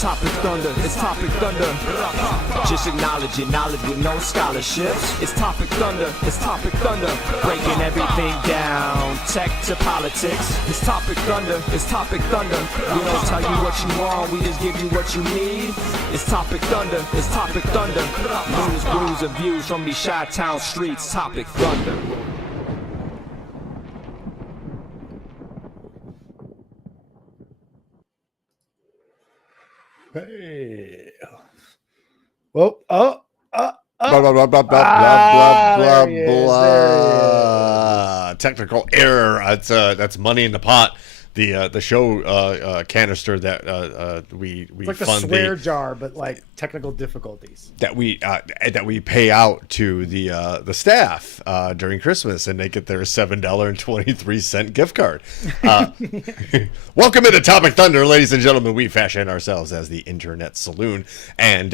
Topic Thunder, it's Topic Thunder. Just acknowledge it, knowledge with no scholarships. It's Topic Thunder, it's Topic Thunder. Breaking everything down, tech to politics. It's Topic Thunder, it's Topic Thunder. We don't tell you what you want, we just give you what you need. It's Topic Thunder, it's Topic Thunder. News, brews, and views from these Chi-Town streets. Topic Thunder. Hey. Well, Blah, blah, blah, blah, blah, blah, blah. Technical error. That's money in the pot. The show canister that we it's like fund the swear jar, but like technical difficulties that we pay out to the staff during Christmas, and they get their $7.23 gift card. Welcome into Topic Thunder, ladies and gentlemen. We fashion ourselves as the Internet Saloon, and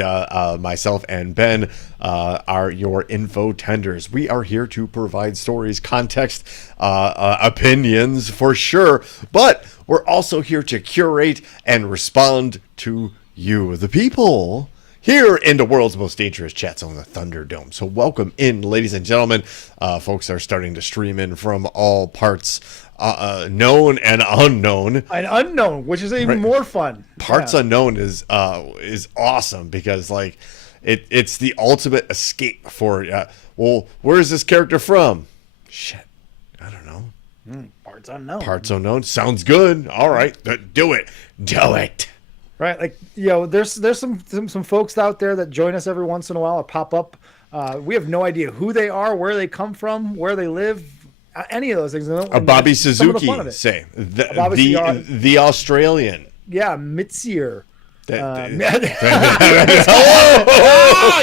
myself and Ben are your info tenders. We are here to provide stories, context, opinions for sure, but we're also here to curate and respond to you, the people, here in the world's most dangerous chat zone, the Thunderdome. So welcome in, ladies and gentlemen. Folks are starting to stream in from all parts, known and unknown. And unknown, which is even more fun. Parts unknown is awesome because like it's the ultimate escape for well, where is this character from? Shit, I don't know. Parts unknown. Parts unknown sounds good. All right, do it. Right, like there's some folks out there that join us every once in a while or pop up. We have no idea who they are, where they come from, where they live, any of those things. Bobby Suzuki, say the Australian. Yeah, Mitzier. Oh, God.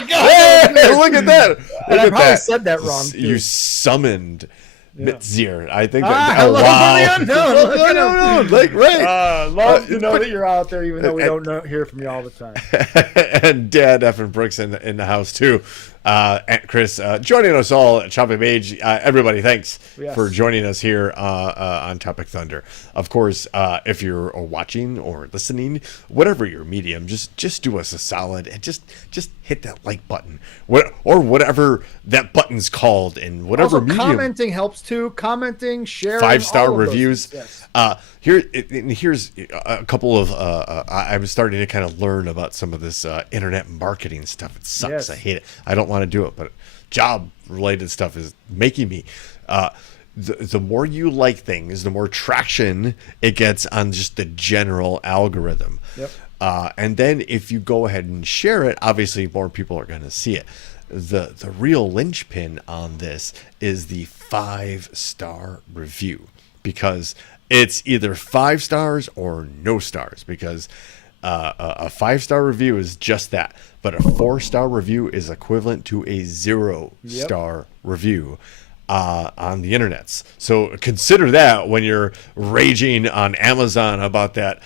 Hey, look at that. I probably said that wrong. You summoned Mitzier. I think hello for the unknown. Like, right. Love to know that you're out there, even though we don't hear from you all the time. And Dad F and Brooks in the house too. And Chris joining us all at Chopping Mage. Everybody, thanks for joining us here on Topic Thunder. Of course, if you're watching or listening, whatever your medium, just do us a solid and just hit that like button, or whatever that button's called in whatever also, medium. Commenting helps too. Commenting, sharing, 5-star reviews. Yes. Here's a couple of I'm starting to kind of learn about some of this internet marketing stuff. It sucks. Yes. I hate it. I don't want to do it, but job related stuff is making me. The more you like things, the more traction it gets on just the general algorithm. Yep. And then if you go ahead and share it, obviously more people are going to see it. The real linchpin on this is the 5-star review, because it's either 5 stars or no stars, because a 5-star review is just that, but a 4-star review is equivalent to a 0-star review on the internets. So consider that when you're raging on Amazon about that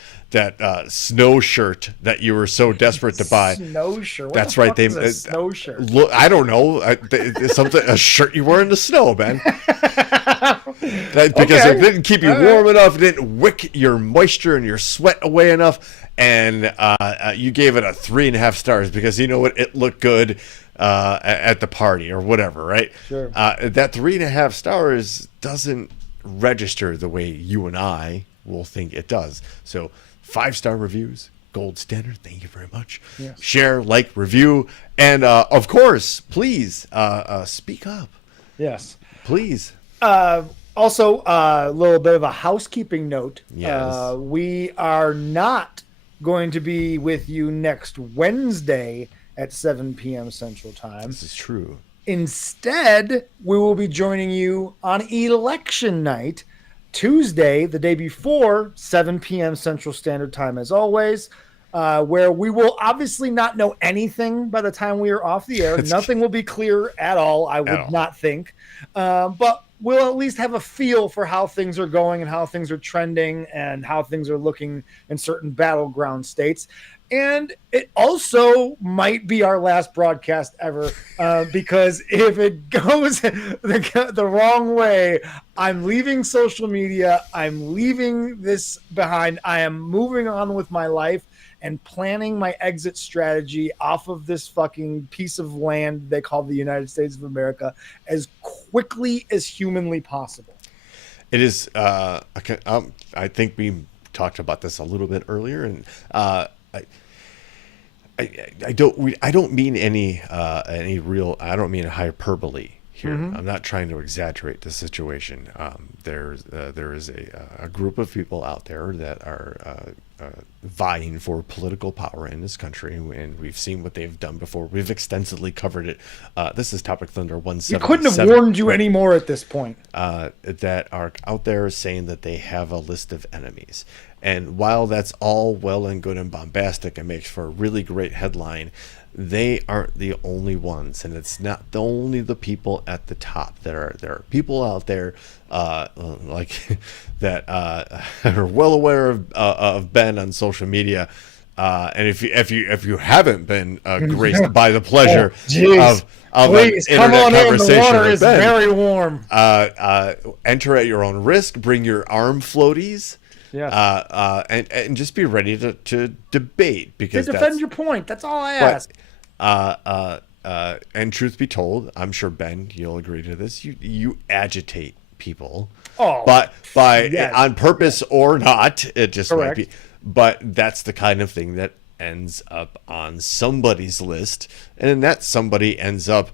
snow shirt that you were so desperate to buy. Snow shirt. What That's the right. fuck is a snow shirt. Look, I don't know. A shirt you wear in the snow, Ben. Because it didn't keep you warm enough, it didn't wick your moisture and your sweat away enough, and you gave it a 3.5 stars because you know what, it looked good at the party or whatever, right? Sure. That 3.5 stars doesn't register the way you and I will think it does. So 5-star reviews, gold standard. Thank you very much. Yes. Share, like, review, and of course, please speak up. Yes. Please. Also, a little bit of a housekeeping note. Yes. We are not going to be with you next Wednesday at 7 p.m. Central Time. This is true. Instead, we will be joining you on election night, Tuesday, the day before, 7 p.m. Central Standard Time, as always, where we will obviously not know anything by the time we are off the air. Nothing will be clear at all, I would not think. But we'll at least have a feel for how things are going and how things are trending and how things are looking in certain battleground states. And it also might be our last broadcast ever, because if it goes the wrong way, I'm leaving social media. I'm leaving this behind. I am moving on with my life and planning my exit strategy off of this fucking piece of land they call the United States of America as quickly as humanly possible. It is. I think we talked about this a little bit earlier, and I don't mean any real. I don't mean hyperbole here. I'm not trying to exaggerate the situation. There is a group of people out there that are vying for political power in this country, and we've seen what they've done before. We've extensively covered it. This is Topic Thunder 177. You couldn't have warned you any more at this point. That are out there saying that they have a list of enemies. And while that's all well and good and bombastic and makes for a really great headline, they aren't the only ones, and it's not only the people at the top. There are people out there like that are well aware of Ben on social media, and if you haven't been graced by the pleasure of please, an come internet on in. The conversation water with is Ben, very warm. enter at your own risk. Bring your arm floaties. Yes. And just be ready to debate, because To defend your point. That's all I ask. And truth be told, I'm sure, Ben, you'll agree to this. You agitate people, Oh, but yes. on purpose or not, it just Correct. might be. But that's the kind of thing that ends up on somebody's list, and then that somebody ends up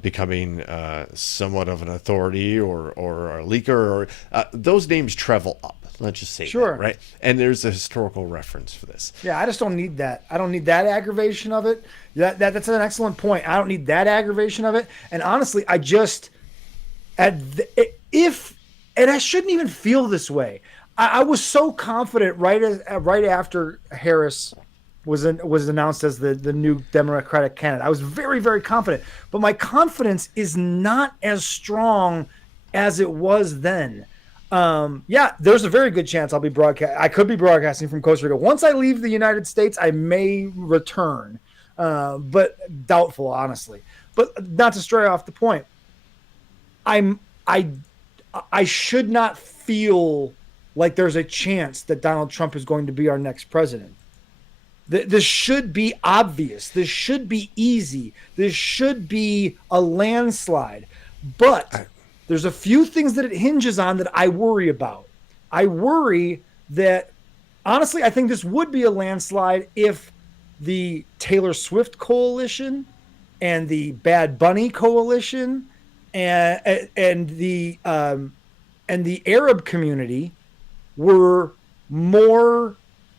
becoming somewhat of an authority or a leaker, or those names travel up. Let's just say Sure. that, right? And there's a historical reference for this. Yeah, I just don't need that. I don't need that aggravation of it. That's an excellent point. I don't need that aggravation of it. And honestly, I just and I shouldn't even feel this way. I was so confident right after Harris was announced as the new Democratic candidate. I was very, very confident, but my confidence is not as strong as it was then. Yeah, there's a very good chance I could be broadcasting from Costa Rica. Once I leave the United States, I may return, but doubtful, honestly. But not to stray off the point, I should not feel like there's a chance that Donald Trump is going to be our next president. This should be obvious. This should be easy. This should be a landslide. But there's a few things that it hinges on that I worry about. I worry that, honestly, I think this would be a landslide if the Taylor Swift coalition and the Bad Bunny coalition and the Arab community were more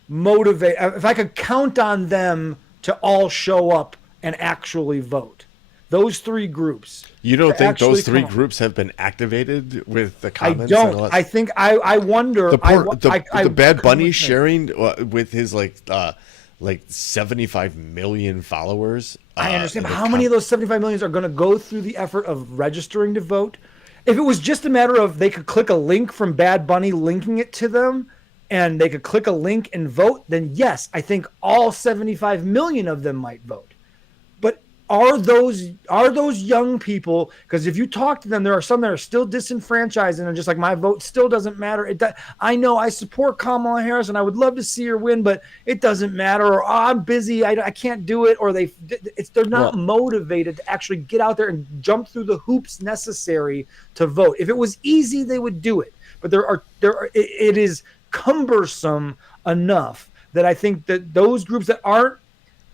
motivated. If I could count on them to all show up and actually vote. Those three groups. You don't think those three groups have been activated with the comments? I don't. I think I wonder. The Bad Bunny sharing with his like 75 million followers. I understand. How many of those 75 million are going to go through the effort of registering to vote? If it was just a matter of they could click a link from Bad Bunny linking it to them, and they could click a link and vote, then yes, I think all 75 million of them might vote. Are those young people? Because if you talk to them, there are some that are still disenfranchised and are just like, my vote still doesn't matter. I know I support Kamala Harris and I would love to see her win, but it doesn't matter. Or I'm busy, I can't do it. Or they're not motivated to actually get out there and jump through the hoops necessary to vote. If it was easy, they would do it. But it is cumbersome enough that I think that those groups that aren't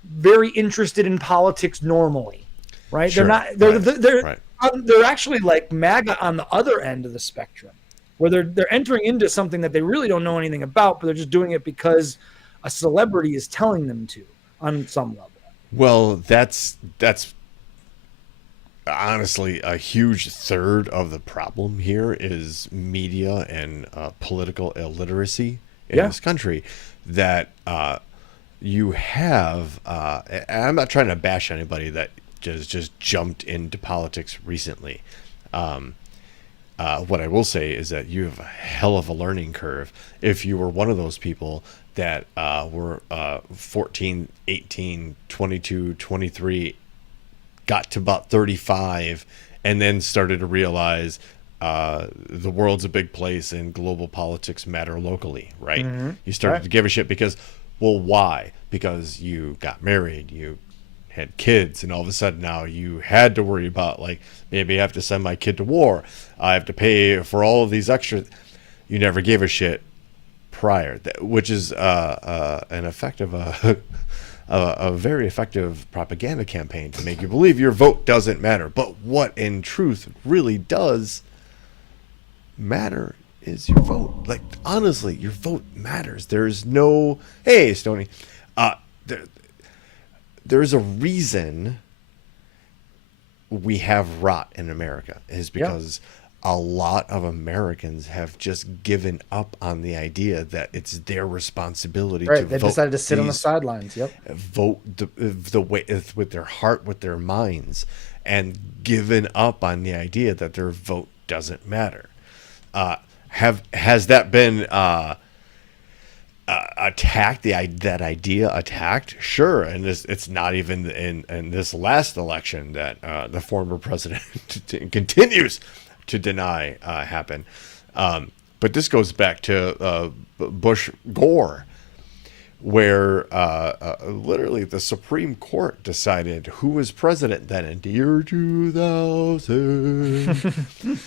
very interested in politics normally, right? Sure. They're actually like MAGA on the other end of the spectrum, where they're entering into something that they really don't know anything about, but they're just doing it because a celebrity is telling them to on some level. Well, that's honestly a huge third of the problem here is media and political illiteracy in this country. That you have, and I'm not trying to bash anybody that just jumped into politics recently. What I will say is that you have a hell of a learning curve if you were one of those people that were 14, 18, 22, 23, got to about 35, and then started to realize the world's a big place and global politics matter locally, right? Mm-hmm. You started Right. to give a shit because, well, why? Because you got married, you had kids, and all of a sudden now you had to worry about, like, maybe I have to send my kid to war. I have to pay for all of these extra. You never gave a shit prior, which is an effective, a very effective propaganda campaign to make you believe your vote doesn't matter. But what in truth really does matter is your vote. Like, honestly, your vote matters. There's no, hey, Stoney, there's a reason we have rot in America, is because a lot of Americans have just given up on the idea that it's their responsibility to They've vote. decided to sit on the sidelines. Yep. Vote the way, with their heart, with their minds, and given up on the idea that their vote doesn't matter. Has that been attacked? That idea attacked? Sure, and it's not even in this last election that the former president continues to deny happened. But this goes back to Bush Gore, where literally the Supreme Court decided who was president then in the year 2000.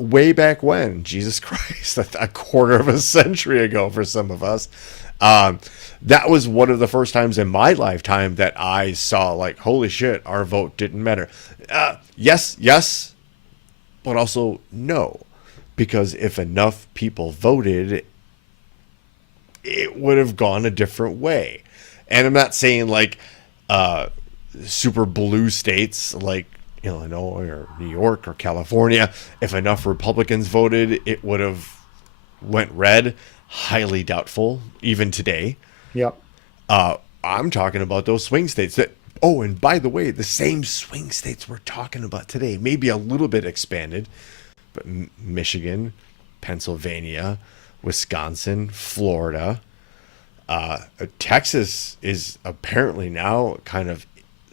Way back when, Jesus Christ, a quarter of a century ago for some of us. That was one of the first times in my lifetime that I saw, like, holy shit, our vote didn't matter. Yes, but also no, because if enough people voted, it would have gone a different way. And I'm not saying like super blue states like Illinois or New York or California, if enough Republicans voted, it would have went red. Highly doubtful, even today. Yep. I'm talking about those swing states that, oh, and by the way, the same swing states we're talking about today, maybe a little bit expanded, but Michigan, Pennsylvania, Wisconsin, Florida, Texas is apparently now kind of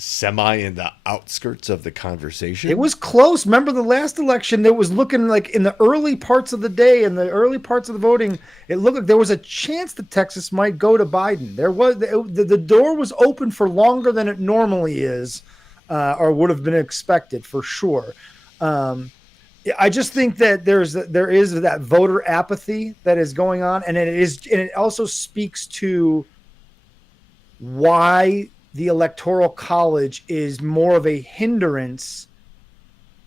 semi in the outskirts of the conversation. It was close. Remember the last election that was looking like in the early parts of the day, in the early parts of the voting, it looked like there was a chance that Texas might go to Biden. There was the door was open for longer than it normally is, or would have been expected for sure. I just think that there is that voter apathy that is going on, and it also speaks to why the Electoral College is more of a hindrance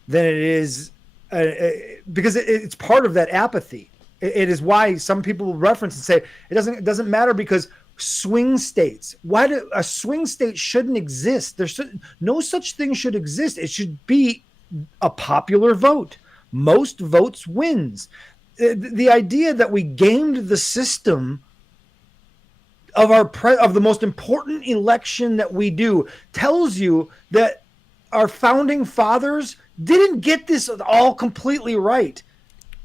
than it is because it's part of that apathy. It is why some people will reference and say it doesn't matter because swing states. A swing state shouldn't exist? No such thing should exist. It should be a popular vote. Most votes wins. The idea that we gamed the system of the most important election that we do tells you that our founding fathers didn't get this all completely right.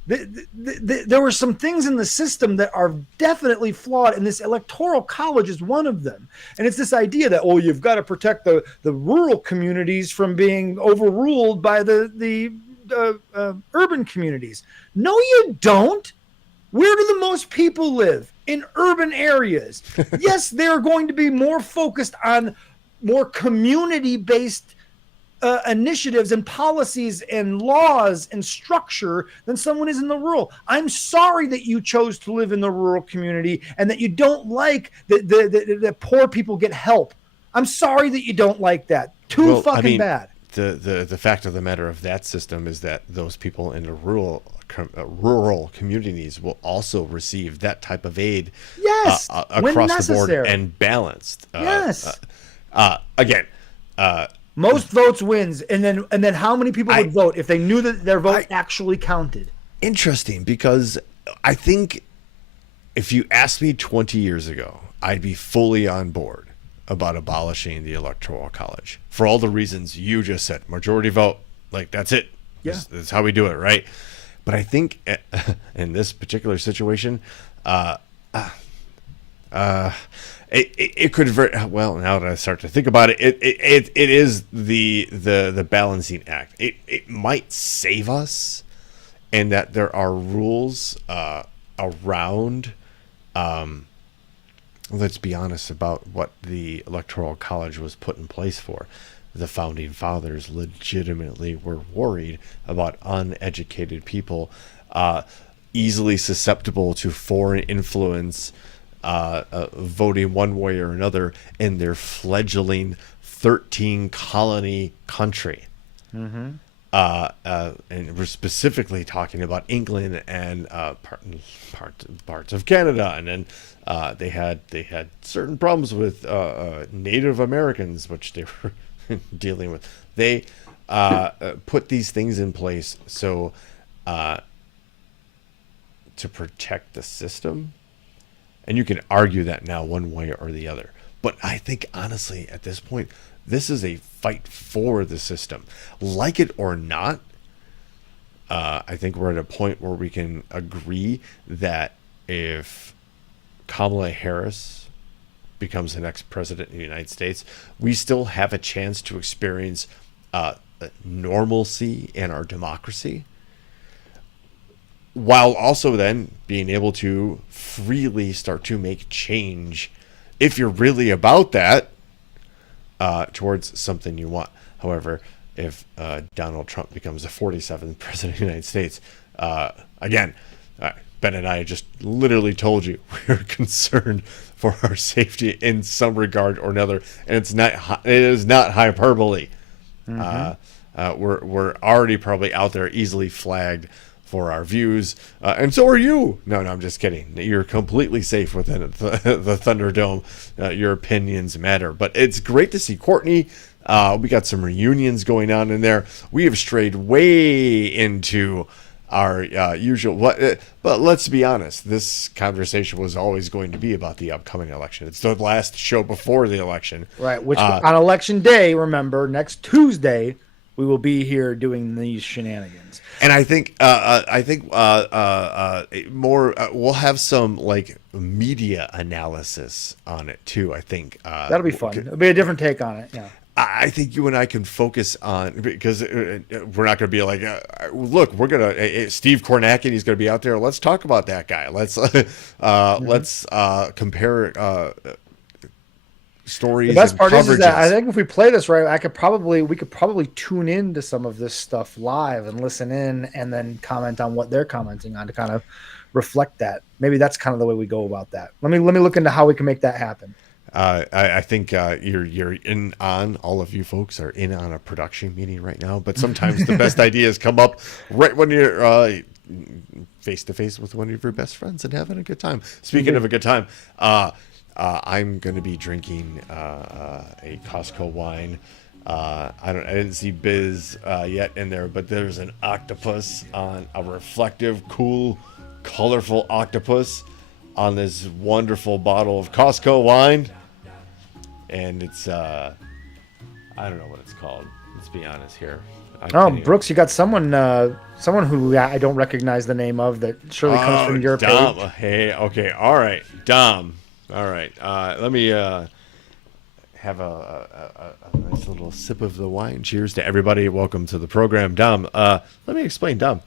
There were some things in the system that are definitely flawed, and this Electoral College is one of them. And it's this idea that, oh, you've got to protect the rural communities from being overruled by the urban communities. No, you don't. Where do the most people live? In urban areas. Yes, they're going to be more focused on more community-based initiatives and policies and laws and structure than someone is in the rural. I'm sorry that you chose to live in the rural community and that you don't like that poor people get help. I'm sorry that you don't like that. Bad. The fact of the matter of that system is that those people in the rural communities will also receive that type of aid across the board and balanced. Again, most votes wins, and then how many people would vote if they knew that their vote actually counted? Interesting, because I think if you asked me 20 years ago, I'd be fully on board about abolishing the Electoral College for all the reasons you just said. Majority vote, like, that's it. Yeah. That's how we do it, right? But I think in this particular situation, it could very well. Now that I start to think about it, it is the balancing act. It might save us and that there are rules around, let's be honest about what the Electoral College was put in place for. The founding fathers legitimately were worried about uneducated people, easily susceptible to foreign influence, voting one way or another in their fledgling 13 colony country. Mm-hmm. And we're specifically talking about England and parts of Canada, and then they had certain problems with Native Americans, which they were dealing with. They put these things in place so to protect the system, and you can argue that now one way or the other. But I think honestly, at this point, this is a fight for the system. Like it or not, I think we're at a point where we can agree that if Kamala Harris becomes the next president of the United States, we still have a chance to experience normalcy in our democracy, while also then being able to freely start to make change, if you're really about that, towards something you want. However, if Donald Trump becomes the 47th president of the United States, again, Ben and I just literally told you we're concerned for our safety in some regard or another, and it is not hyperbole. Mm-hmm. We're already probably out there easily flagged for our views, and so are you. No, I'm just kidding. You're completely safe within the Thunderdome. Your opinions matter, but it's great to see Courtney. We got some reunions going on in there. We have strayed way into our usual. But let's be honest. This conversation was always going to be about the upcoming election. It's the last show before the election, right? Which on election day, remember, next Tuesday, we will be here doing these shenanigans. And I think more. We'll have some like media analysis on it too. I think that'll be fun. It'll be a different take on it. Yeah. I think you and I can focus on, because we're not going to be like, look, we're going to Steve Kornacki, he's going to be out there. Let's talk about that guy. Let's compare stories. The best part is that I think if we play this right, we could probably tune into some of this stuff live and listen in, and then comment on what they're commenting on to kind of reflect that. Maybe that's kind of the way we go about that. Let me look into how we can make that happen. I think you're in on, all of you folks are in on a production meeting right now, but sometimes the best ideas come up right when you're face to face with one of your best friends and having a good time. Speaking of a good time, I'm going to be drinking a Costco wine. I didn't see Biz yet in there, but there's an octopus, on a reflective, cool, colorful octopus on this wonderful bottle of Costco wine. And it's I don't know what it's called. Let's be honest here. Brooks, you got someone who I don't recognize the name of, that surely comes from your Dom. page. Hey, okay, all right, Dom. All right, let me have a nice little sip of the wine. Cheers to everybody. Welcome to the program, Dom. Let me explain, Dom.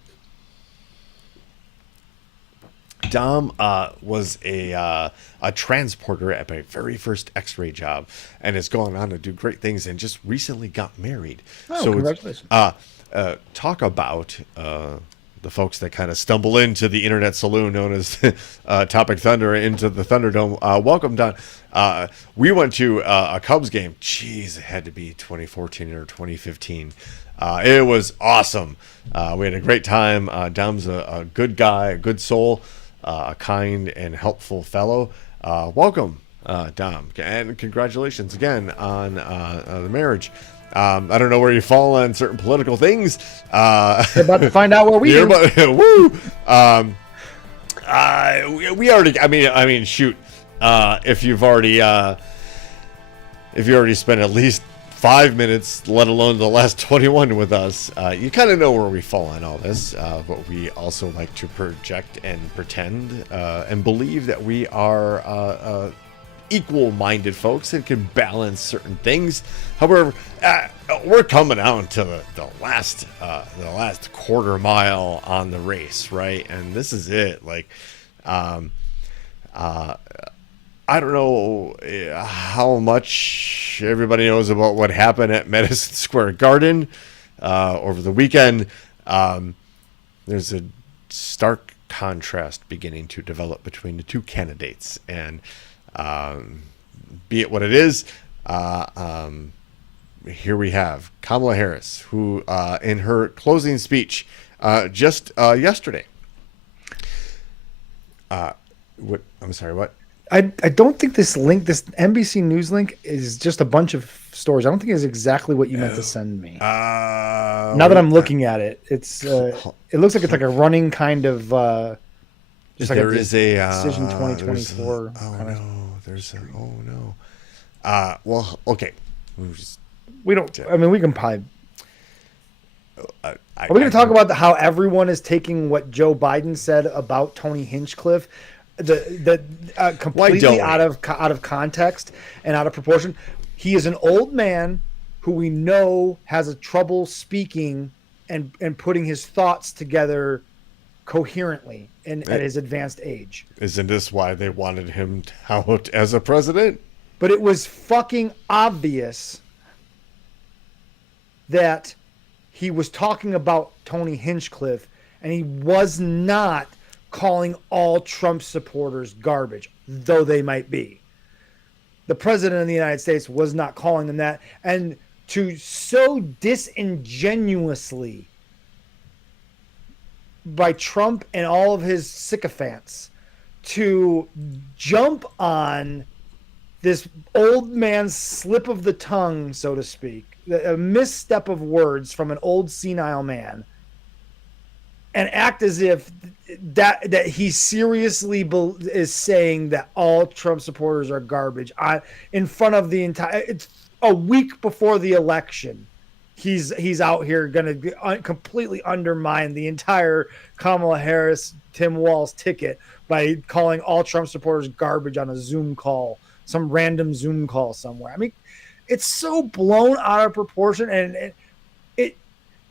Dom was a transporter at my very first X-ray job, and has gone on to do great things, and just recently got married. Oh, so congratulations. Talk about the folks that kind of stumble into the Internet Saloon known as Topic Thunder, into the Thunderdome. Welcome, Don. We went to a Cubs game. Jeez, it had to be 2014 or 2015. It was awesome. We had a great time. Dom's a good guy, a good soul. A kind and helpful fellow. Welcome, Dom, and congratulations again on the marriage. I don't know where you fall on certain political things. We're about to find out where we do. Woo! We already. I mean, shoot. If you already spent at least 5 minutes, let alone the last 21 with us, you kind of know where we fall on all this, but we also like to project and pretend and believe that we are equal-minded folks and can balance certain things. However, we're coming out to the last quarter mile on the race, right? And this is it. Like, I don't know how much everybody knows about what happened at Madison Square Garden over the weekend. There's a stark contrast beginning to develop between the two candidates, and be it what it is, here we have Kamala Harris, who in her closing speech just yesterday. What? I'm sorry. What? I don't think this NBC News link is just a bunch of stories. I don't think it's exactly what you meant to send me. Now that I'm looking at it, it looks like it's like a running kind of just like there is a decision 2024. Well, okay. We don't. I mean, we can probably. Are we going to talk about how everyone is taking what Joe Biden said about Tony Hinchcliffe? Completely out of context and out of proportion. He is an old man who we know has a trouble speaking and putting his thoughts together coherently at his advanced age. Isn't this why they wanted him out as a president? But it was fucking obvious that he was talking about Tony Hinchcliffe, and he was not calling all Trump supporters garbage, though they might be. The president of the United States was not calling them that. And to so disingenuously by Trump and all of his sycophants to jump on this old man's slip of the tongue, so to speak, a misstep of words from an old senile man, and act as if that he seriously is saying that all Trump supporters are garbage in front of the entire. It's a week before the election. He's out here going to completely undermine the entire Kamala Harris, Tim Walz ticket by calling all Trump supporters garbage on a Zoom call, some random Zoom call somewhere. I mean, it's so blown out of proportion, and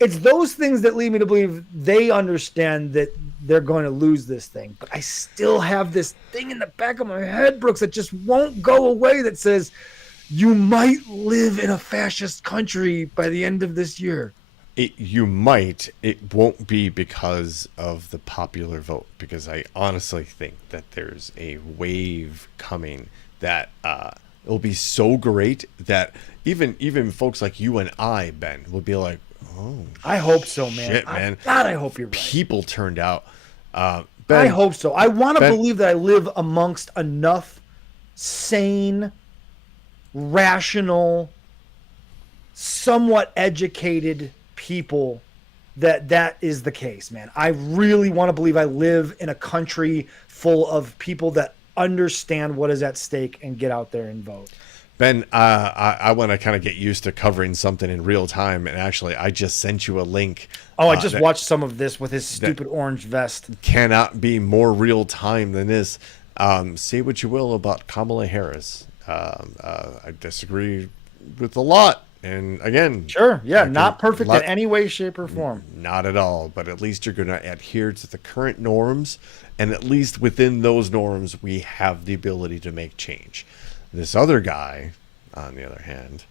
it's those things that lead me to believe they understand that they're going to lose this thing. But I still have this thing in the back of my head, Brooks, that just won't go away that says you might live in a fascist country by the end of this year. You might. It won't be because of the popular vote, because I honestly think that there's a wave coming that it'll be so great that even folks like you and I, Ben, will be like, oh, I hope so, man. Shit, man. God, I hope you're right. People turned out. Ben, I hope so. I want to believe that I live amongst enough sane, rational, somewhat educated people that is the case, man. I really want to believe I live in a country full of people that understand what is at stake and get out there and vote. Ben, I want to kind of get used to covering something in real time, and actually, I just sent you a link. Oh, I just watched some of this with his stupid orange vest. Cannot be more real time than this. Say what you will about Kamala Harris. I disagree with a lot, and again, sure, yeah, not perfect in any way, shape, or form. Not at all, but at least you're going to adhere to the current norms, and at least within those norms, we have the ability to make change. This other guy, on the other hand,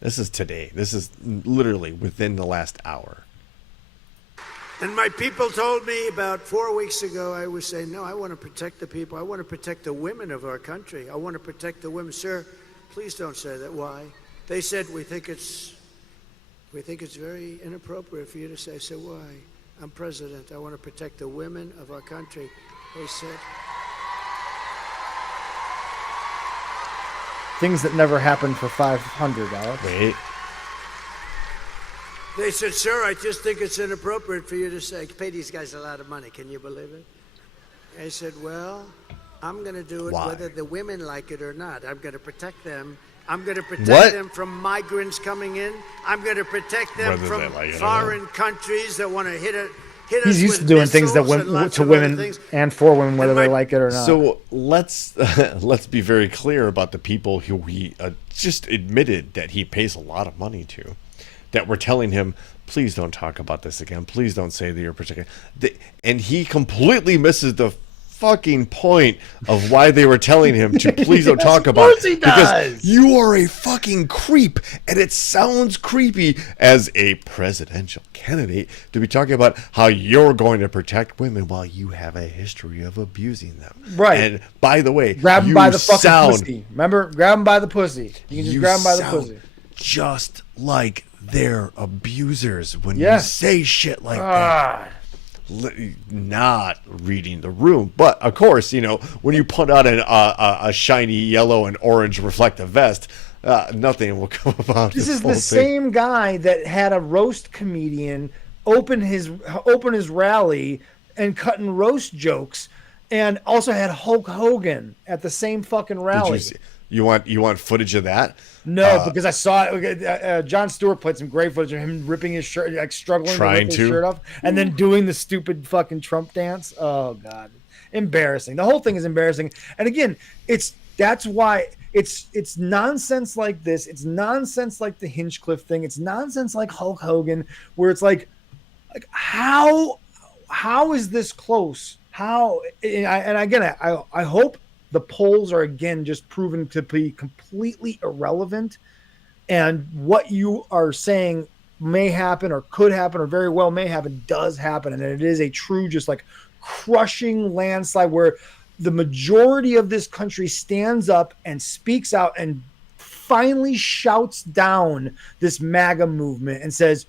this is today. This is literally within the last hour. And my people told me about 4 weeks ago, I was saying, no, I want to protect the people. I want to protect the women of our country. I want to protect the women. Sir, please don't say that. Why? They said, we think it's very inappropriate for you to say. I said, why? I'm president. I want to protect the women of our country. They said... Things that never happened for 500, Alex. Wait. They said, sir, I just think it's inappropriate for you to say, pay these guys a lot of money. Can you believe it? I said, well, I'm going to do it whether the women like it or not. I'm going to protect them. I'm going to protect them from migrants coming in. I'm going to protect them from foreign countries that want to hit He's us used to with doing things that missiles and women lots to of other women things. and for women, whether And they my- like it or not. So let's let's be very clear about the people who he just admitted that he pays a lot of money to, that were telling him, please don't talk about this again. Please don't say that you're protecting. And he completely misses the fucking point of why they were telling him to please don't talk about course he it. Because does. you are a fucking creep, and it sounds creepy as a presidential candidate to be talking about how you're going to protect women while you have a history of abusing them. Right. And by the way, Grab him you by the fucking sound, pussy. Remember? Grab him by the pussy. You can just grab him by the sound pussy. just like they're abusers when Yes. you say shit like that. Ah. Not reading the room, but of course, you know, when you put on a shiny yellow and orange reflective vest, nothing will come about. This is whole the thing. same guy that had a roast comedian open his rally and cutting roast jokes, and also had Hulk Hogan at the same fucking Did rally. you see? You want footage of that? No, because I saw it. John Stewart played some great footage of him ripping his shirt, like struggling to Trying rip his to. shirt off, and then doing the stupid fucking Trump dance. Oh god, embarrassing. The whole thing is embarrassing. And again, that's why it's nonsense like this. It's nonsense like the Hinchcliffe thing. It's nonsense like Hulk Hogan, where it's like how is this close? How? And again, I hope the polls are again just proven to be completely irrelevant, and what you are saying may happen or could happen or very well may happen does happen, and it is a true just like crushing landslide where the majority of this country stands up and speaks out and finally shouts down this MAGA movement and says,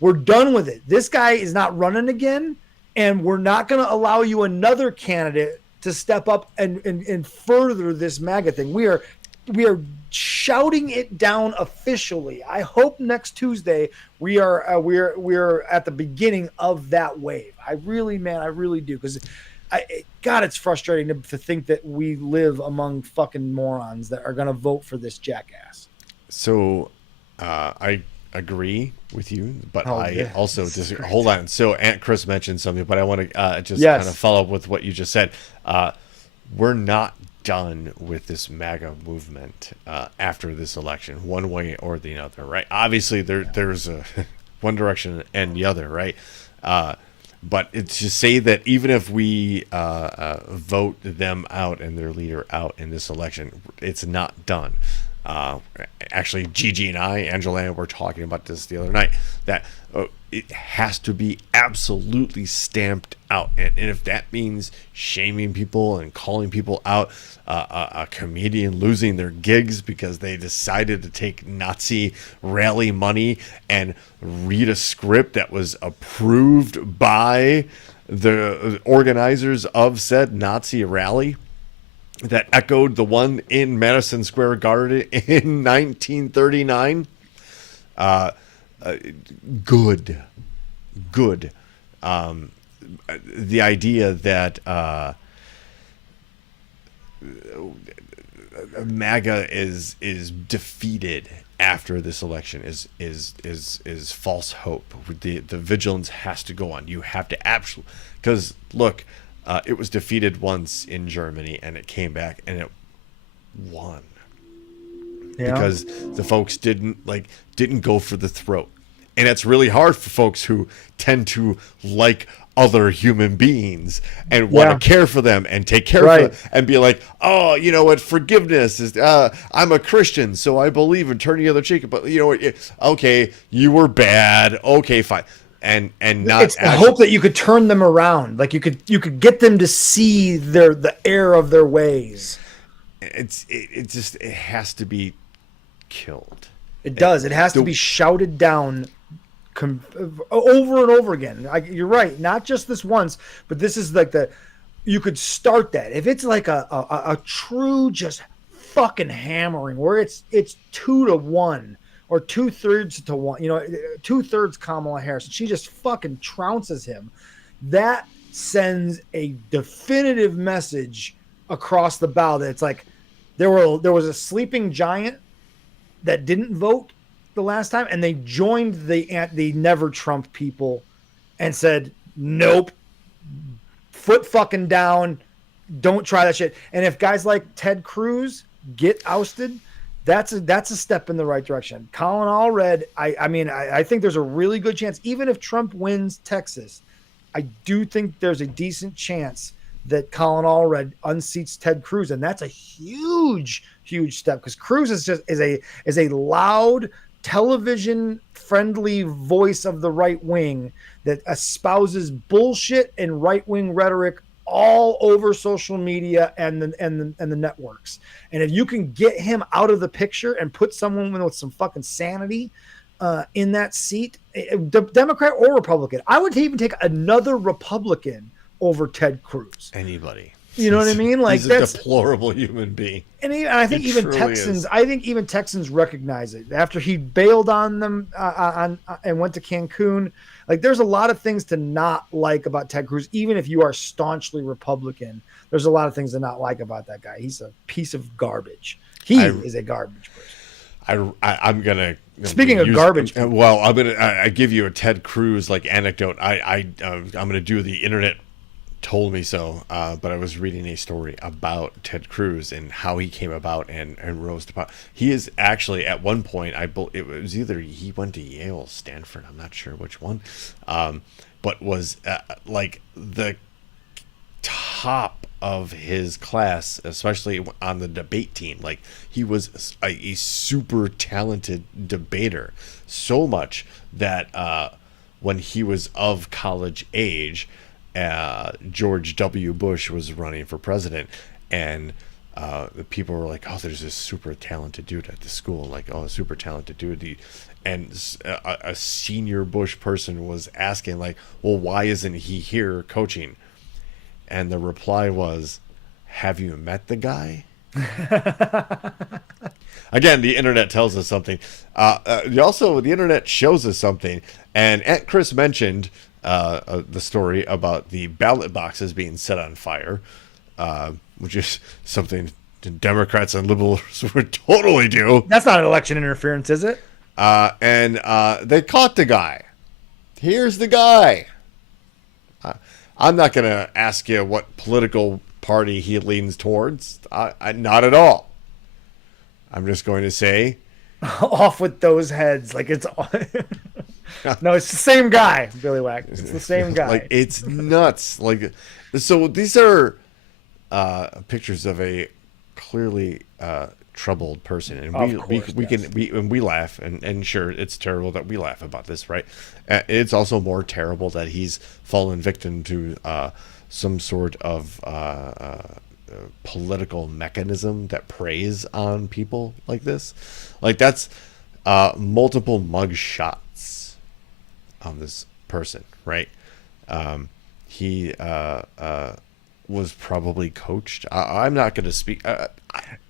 we're done with it. This guy is not running again, and we're not going to allow you another candidate to step up and further this MAGA thing. We are shouting it down officially. I hope next Tuesday we are at the beginning of that wave. I really do, because God, it's frustrating to think that we live among fucking morons that are going to vote for this jackass. So, I agree with you, but I yeah. also disagree. Hold on. So Aunt Chris mentioned something, but I want to just Yes. kind of follow up with what you just said. We're not done with this MAGA movement after this election, one way or the other, right? Obviously, there's a one direction and the other, right? But it's to say that even if we vote them out and their leader out in this election, it's not done. Actually, Gigi and Angela and I were talking about this the other night, that it has to be absolutely stamped out. And if that means shaming people and calling people out, a comedian losing their gigs because they decided to take Nazi rally money and read a script that was approved by the organizers of said Nazi rally, that echoed the one in Madison Square Garden in 1939. Good. The idea that MAGA is defeated after this election is false hope. The vigilance has to go on. You have to absolutely, because look, it was defeated once in Germany and it came back and it won. Yeah. Because the folks didn't go for the throat. And it's really hard for folks who tend to like other human beings and want to care for them and take care of them and be like, oh, you know what, forgiveness is, I'm a Christian, so I believe in turning the other cheek. But you know what, okay, you were bad. Okay, fine. And not it's the hope that you could turn them around, like you could get them to see the error of their ways. It has to be killed. It does. It has to be shouted down over and over again. You're right. Not just this once, but this is like you could start that. If it's like a true just fucking hammering where it's 2-1 or 2/3 to 1, 2/3 Kamala Harris, and she just fucking trounces him. That sends a definitive message across the bow that it's like there was a sleeping giant that didn't vote the last time, and they joined the never Trump people and said, Nope. Foot fucking down. Don't try that shit. And if guys like Ted Cruz get ousted, that's a step in the right direction. Colin Allred, I think there's a really good chance, even if Trump wins Texas, I do think there's a decent chance that Colin Allred unseats Ted Cruz, and that's a huge step because Cruz is a loud, television friendly voice of the right wing that espouses bullshit and right wing rhetoric all over social media and the networks. And if you can get him out of the picture and put someone with some fucking sanity in that seat, Democrat or Republican, I would even take another Republican over Ted Cruz. Anybody. You know what I mean? Like, he's that's a deplorable human being. And I think even Texans recognize it after he bailed on them and went to Cancun. Like, there's a lot of things to not like about Ted Cruz, even if you are staunchly Republican. There's a lot of things to not like about that guy. He's a piece of garbage. He is a garbage person. I'm gonna. Speaking of garbage, well, I give you a Ted Cruz like anecdote. I'm gonna do the internet told me so, but I was reading a story about Ted Cruz and how he came about and rose to power. He is actually at one point, it was either he went to Yale or Stanford, I'm not sure which one, but was like the top of his class, especially on the debate team. Like, he was a super talented debater, so much that when he was of college age, George W. Bush was running for president, and the people were like, "Oh, there's this super talented dude at the school." Like, "Oh, a super talented dude." And a senior Bush person was asking, like, "Well, why isn't he here coaching?" And the reply was, "Have you met the guy?" Again, the internet tells us something. Also, the internet shows us something. And Aunt Chris mentioned the story about the ballot boxes being set on fire, which is something Democrats and liberals would totally do. That's not an election interference, is it? And they caught the guy. Here's the guy. I'm not going to ask you what political party he leans towards. Not at all. I'm just going to say, off with those heads. Like, it's no, it's the same guy, Billy Wack. It's the same guy. Like, it's nuts. Like, so these are pictures of a clearly troubled person, and we laugh, and sure, it's terrible that we laugh about this, right? It's also more terrible that he's fallen victim to some sort of political mechanism that preys on people like this. Like, that's multiple mug shots on this person, right? He was probably coached. I'm not going to speak.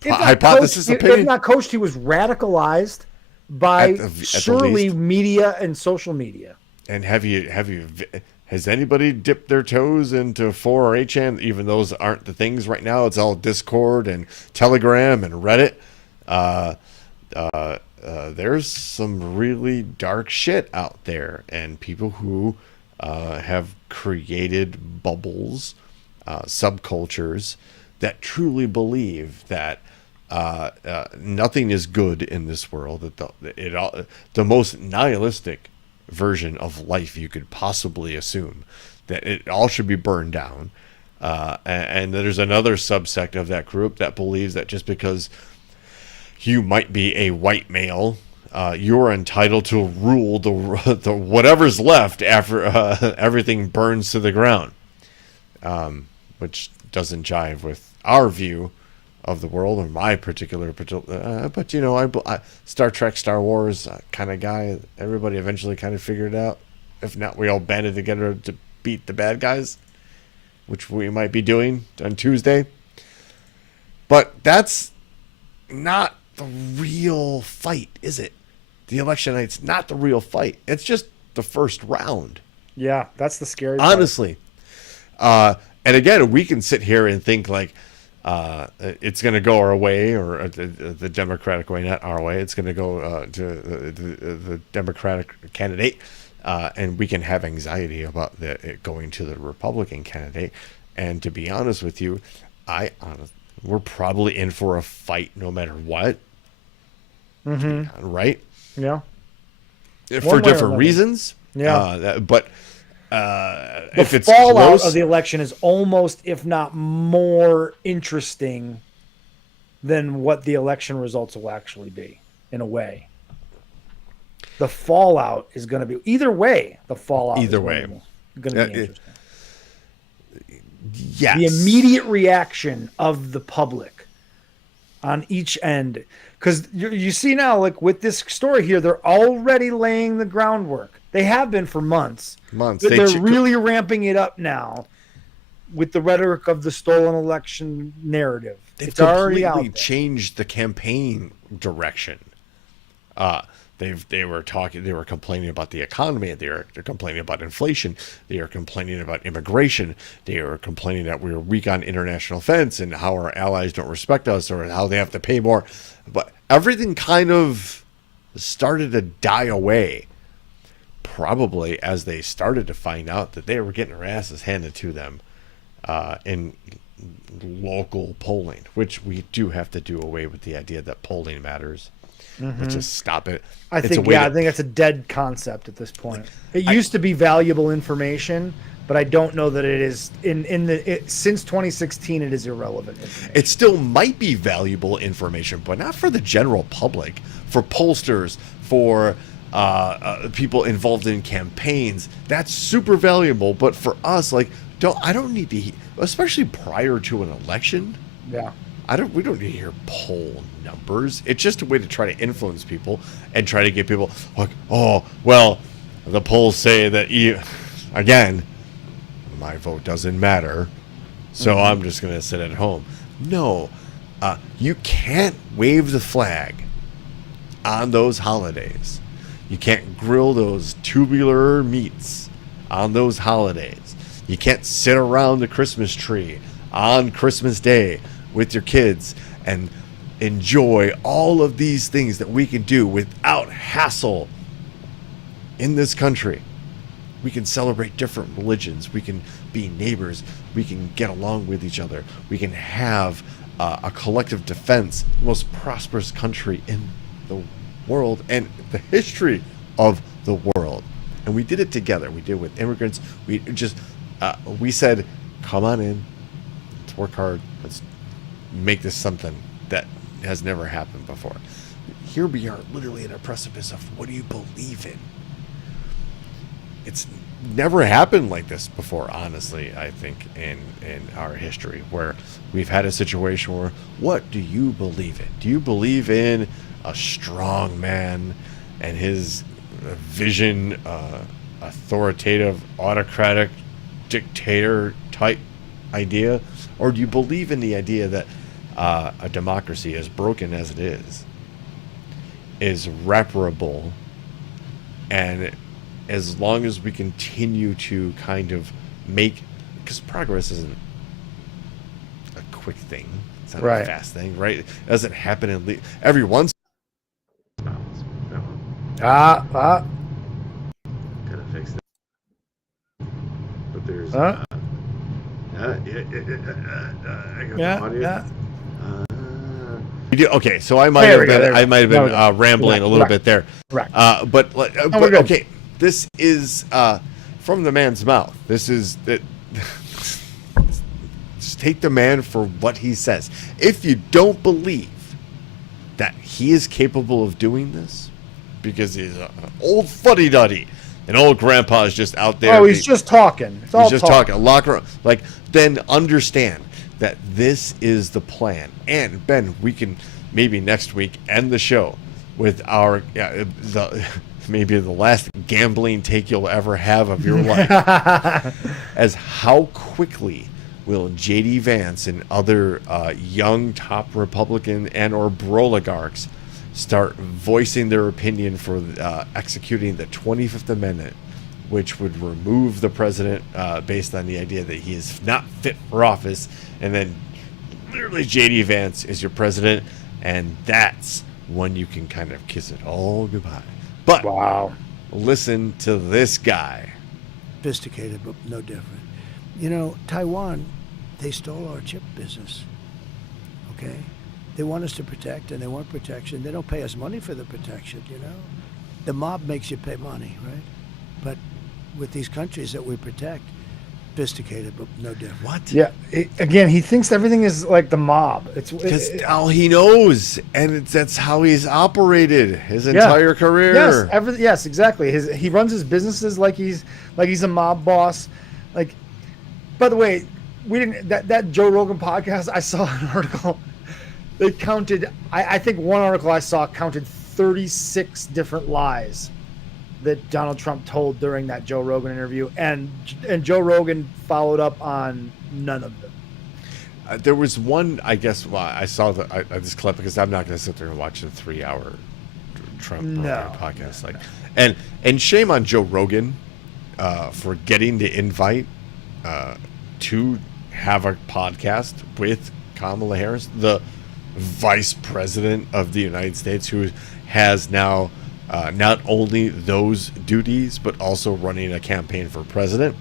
Hypothesis, opinion. If not coached, he was radicalized by surely media and social media. And has anybody dipped their toes into 4-H? Even those aren't the things right now. It's all Discord and Telegram and Reddit. There's some really dark shit out there, and people who have created bubbles, subcultures that truly believe that nothing is good in this world, that the most nihilistic version of life you could possibly assume, that it all should be burned down. And there's another subsect of that group that believes that just because you might be a white male, you're entitled to rule the whatever's left after everything burns to the ground, which doesn't jive with our view of the world, or my particular but you know, I Star Trek, Star Wars kind of guy. Everybody eventually kind of figured it out. If not, we all banded together to beat the bad guys, which we might be doing on Tuesday. But that's not the real fight, is it? The election night's not the real fight. It's just the first round. Yeah, that's the scary part. Honestly. And again, we can sit here and think like it's going to go our way, or the Democratic way, not our way. It's going to go to the Democratic candidate. and we can have anxiety about it going to the Republican candidate. And to be honest with you, we're probably in for a fight no matter what. Right? Yeah. For different reasons. Yeah. But if it's fallout close, of the election is almost, if not more, interesting than what the election results will actually be, in a way. The fallout is going to be either way. The fallout either is way going to be interesting. Yes. The immediate reaction of the public on each end, because you see now, like with this story here, they're already laying the groundwork. They have been for months. They're really ramping it up now with the rhetoric of the stolen election narrative. They've it's already out completely there. changed the campaign direction. They were complaining about the economy. They're complaining about inflation. They are complaining about immigration. They are complaining that we're weak on international defense and how our allies don't respect us or how they have to pay more. But everything kind of started to die away, probably as they started to find out that they were getting their asses handed to them in local polling, which we do have to do away with the idea that polling matters. Let's just stop it. I think that's a dead concept at this point. It used to be valuable information, but I don't know that it is since 2016 it is irrelevant information. It still might be valuable information, but not for the general public, for pollsters, for people involved in campaigns. That's super valuable, but for us, I don't need to, especially prior to an election. Yeah. We don't need to hear poll numbers. It's just a way to try to influence people and try to get people like, oh, well, the polls say that again, my vote doesn't matter, so I'm just going to sit at home. No, you can't wave the flag on those holidays. You can't grill those tubular meats on those holidays. You can't sit around the Christmas tree on Christmas Day with your kids and enjoy all of these things that we can do without hassle in this country. We can celebrate different religions. We can be neighbors. We can get along with each other. We can have a collective defense, the most prosperous country in the world and the history of the world. And we did it together. We did it with immigrants. We said, come on in. Let's work hard. Let's make this something that has never happened before. Here we are, literally at a precipice of what do you believe in? It's never happened like this before, honestly, I think, in our history, where we've had a situation where, what do you believe in? Do you believe in a strong man and his vision, authoritative, autocratic, dictator type idea? Or do you believe in the idea that a democracy, as broken as it is reparable, and as long as we continue to kind of because progress isn't a quick thing, it's not a fast thing, right? It doesn't happen every once. Gotta fix that. But there's I got the audio. Okay, so I might have been rambling a little bit there. But okay, this is from the man's mouth. This is that. Just take the man for what he says. If you don't believe that he is capable of doing this, because he's an old fuddy-duddy, an old grandpa is just out there. Oh, he's just talking. He's just talking. Locker, then understand that this is the plan. And Ben, we can maybe next week end the show with our maybe the last gambling take you'll ever have of your life, as how quickly will J.D. Vance and other young top Republican and or oligarchs start voicing their opinion for executing the 25th Amendment, which would remove the president based on the idea that he is not fit for office, and then literally J.D. Vance is your president, and that's when you can kind of kiss it all goodbye. But wow, listen to this guy. Sophisticated, but no different. You know, Taiwan, they stole our chip business. Okay? They want us to protect, and they want protection. They don't pay us money for the protection, you know? The mob makes you pay money, right? But with these countries that we protect, sophisticated, but no different. What? Yeah. Again, he thinks everything is like the mob. Because all he knows, and that's how he's operated his entire career. Yes, exactly. He runs his businesses like he's a mob boss. Like, by the way, we didn't that Joe Rogan podcast. I saw an article. They counted. I think one article I saw counted 36 different lies that Donald Trump told during that Joe Rogan interview, and Joe Rogan followed up on none of them. There was one, I guess. Well, I saw this clip because I'm not going to sit there and watch a 3-hour Trump podcast. And shame on Joe Rogan for getting the invite to have a podcast with Kamala Harris, the Vice President of the United States, who has now not only those duties, but also running a campaign for president,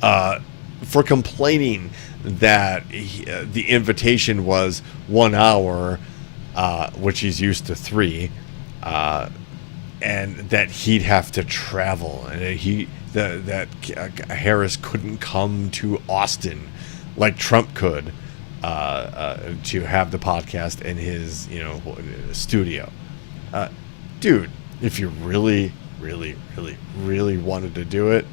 for complaining that the invitation was 1 hour, which he's used to 3, and that he'd have to travel, and that Harris couldn't come to Austin like Trump could to have the podcast in his studio. Dude, if you really, really, really, really wanted to do it,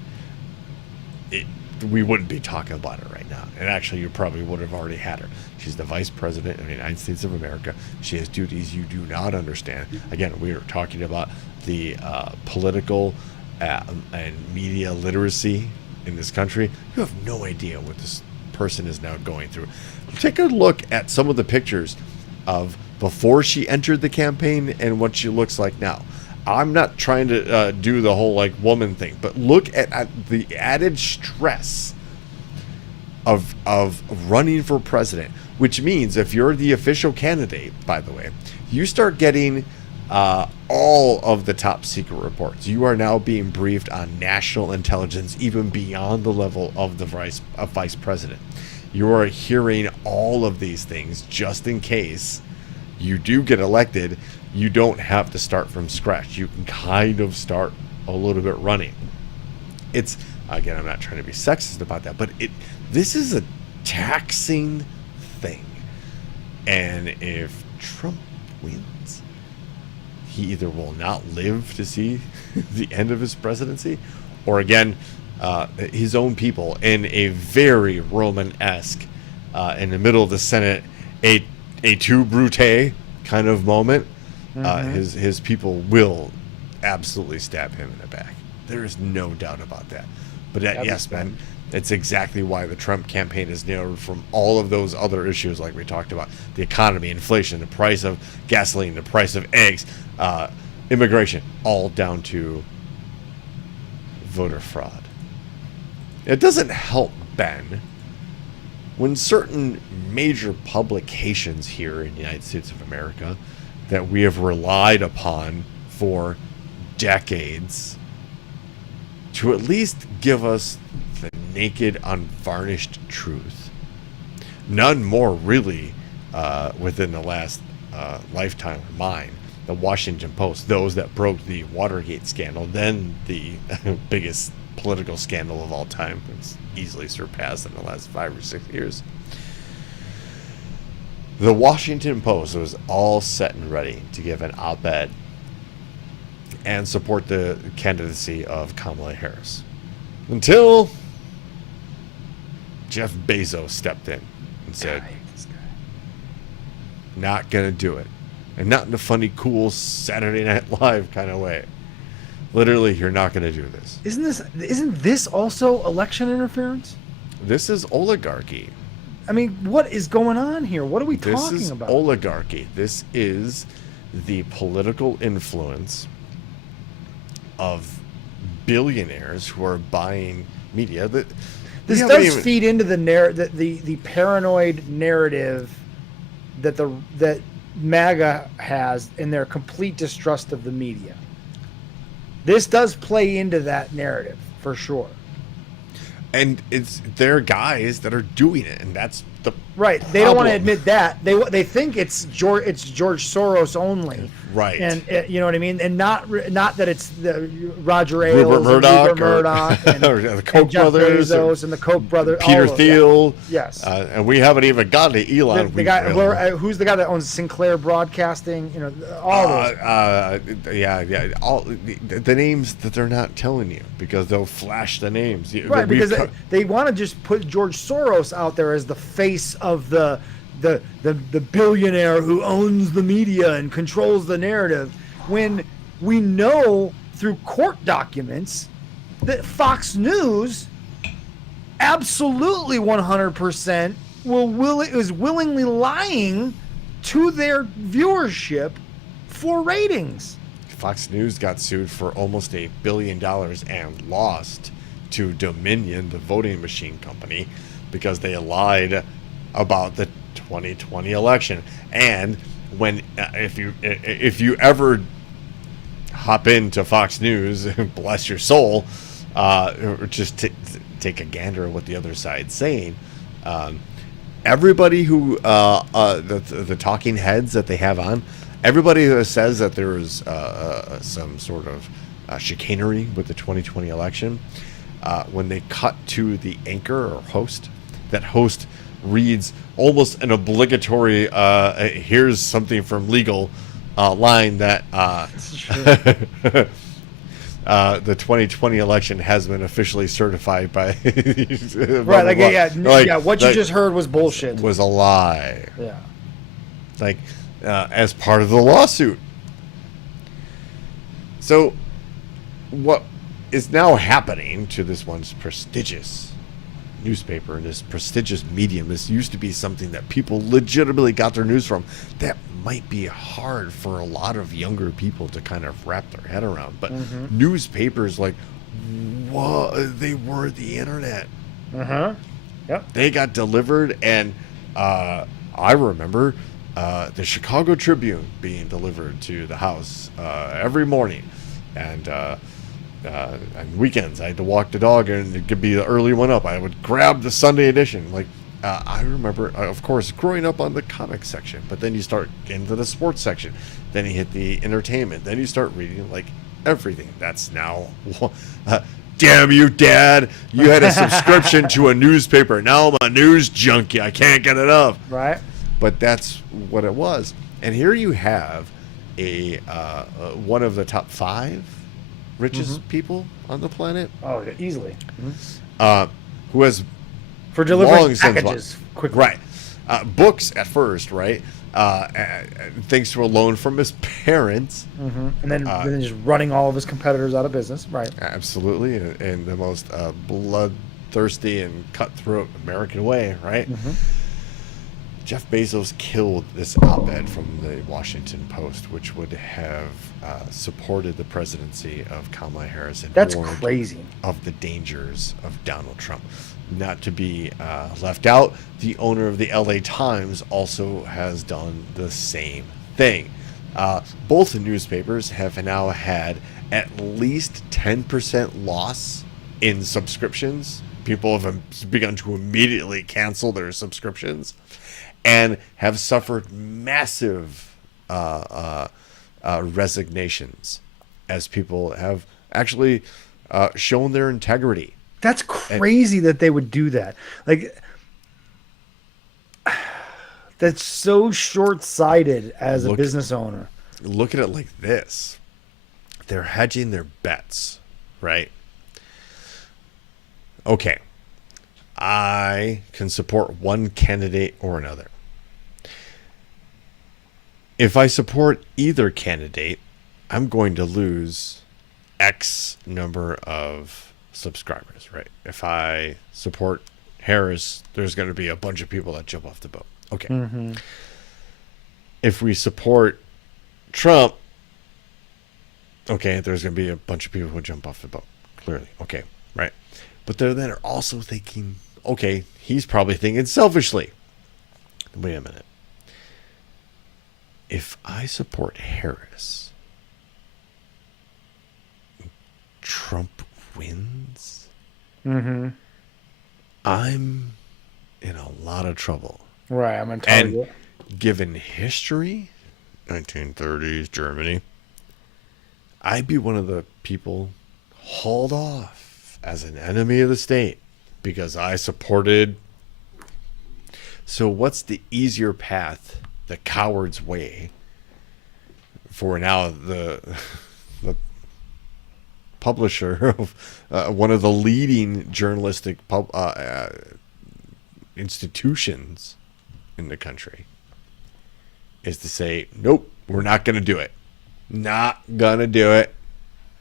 we wouldn't be talking about it right now. And actually, you probably would have already had her. She's the Vice President of the United States of America. She has duties you do not understand. Again, we are talking about the political and media literacy in this country. You have no idea what this person is now going through. Take a look at some of the pictures of before she entered the campaign and what she looks like now. I'm not trying to do the whole like woman thing, but look at the added stress of running for president, which means if you're the official candidate, by the way, you start getting all of the top secret reports. You are now being briefed on national intelligence, even beyond the level of the vice president. You are hearing all of these things just in case you do get elected. You don't have to start from scratch. You can kind of start a little bit running. It's, again, I'm not trying to be sexist about that, but this is a taxing thing. And if Trump wins, he either will not live to see the end of his presidency, or again, his own people in a very Roman-esque, in the middle of the Senate, a tu brute kind of moment. His people will absolutely stab him in the back. There is no doubt about that. But yes, man, it's exactly why the Trump campaign is narrowed from all of those other issues like we talked about: the economy, inflation, the price of gasoline, the price of eggs, immigration, all down to voter fraud. It doesn't help, Ben, when certain major publications here in the United States of America that we have relied upon for decades to at least give us the naked, unvarnished truth. None more really within the last lifetime of mine. The Washington Post, those that broke the Watergate scandal, then the biggest political scandal of all time. It's easily surpassed in the last 5 or 6 years. The Washington Post was all set and ready to give an op-ed and support the candidacy of Kamala Harris until Jeff Bezos stepped in and said, not gonna do it. And not in a funny, cool Saturday Night Live kind of way. Literally, you're not going to do this. Isn't this also election interference? This is oligarchy. I mean, what is going on here? What are we talking This is about? oligarchy. This is the political influence of billionaires who are buying media. This does feed into the paranoid narrative that MAGA has in their complete distrust of the media. this does play into that narrative for sure. And it's their guys that are doing it, and that's the right. They don't want to problem. admit that. They think it's George Soros only, Right. And you know what I mean, and not that it's the Roger Ailes, Rupert and Murdoch, and, or the Koch and Jeff brothers, Bezos and the Koch brothers, Peter Thiel. Yeah. Yes. And we haven't even gotten to Elon. The guy, who's the guy that owns Sinclair Broadcasting? You know, all those. Yeah. All the names that they're not telling you because they'll flash the names. Right, because they want to just put George Soros out there as the face of the billionaire who owns the media and controls the narrative, when we know through court documents that Fox News absolutely 100% is willingly lying to their viewership for ratings. Fox News got sued for almost $1 billion and lost to Dominion, the voting machine company, because they lied about the 2020 election. And when if you ever hop into Fox News, bless your soul, or just take a gander at what the other side's saying, everybody who the talking heads that they have on, everybody who says that there is some sort of chicanery with the 2020 election, when they cut to the anchor or host, that host reads almost an obligatory here's something from legal line that the 2020 election has been officially certified by right, what you just heard was bullshit, was a lie, like as part of the lawsuit. So what is now happening to this one's prestigious newspaper and this prestigious medium? This used to be something that people legitimately got their news from. That might be hard for a lot of younger people to kind of wrap their head around, but newspapers, like, what, they were the internet. Yep. They got delivered, and I remember the Chicago Tribune being delivered to the house every morning, and on weekends I had to walk the dog, and it could be the early one up. I would grab the Sunday edition. Like, I remember, of course, growing up on the comic section, but then you start into the sports section, then you hit the entertainment, then you start reading like everything. That's now, damn you, Dad! You had a subscription to a newspaper. Now I'm a news junkie. I can't get enough. Right. But that's what it was. And here you have a one of the top 5 richest people on the planet. Oh, easily. Who has for delivering long since packages quickly. Right. Books at first, right? Thanks to a loan from his parents. And then just running all of his competitors out of business. Right. Absolutely. In the most bloodthirsty and cutthroat American way, right? Jeff Bezos killed this op-ed from the Washington Post, which would have supported the presidency of Kamala Harris and that's warned crazy of the dangers of Donald Trump. Not to be left out, the owner of the LA Times also has done the same thing. Both newspapers have now had at least 10% loss in subscriptions. People have begun to immediately cancel their subscriptions and have suffered massive resignations as people have actually shown their integrity. That's crazy that they would do that. Like, that's so short-sighted as a business owner. Look at it like this. They're hedging their bets, right? Okay. I can support one candidate or another. If I support either candidate, I'm going to lose X number of subscribers, right? If I support Harris, there's going to be a bunch of people that jump off the boat. Okay. If we support Trump, okay, there's going to be a bunch of people who jump off the boat. Clearly. Okay. Right. But they're then also thinking, okay, he's probably thinking selfishly. Wait a minute. If I support Harris, Trump wins, Mm-hmm. I'm in a lot of trouble. Right, I'm on target. And given history, 1930s Germany, I'd be one of the people hauled off as an enemy of the state because I supported. So what's the easier path, the coward's way, for now the publisher of one of the leading journalistic institutions in the country is to say, nope, we're not going to do it. Not going to do it.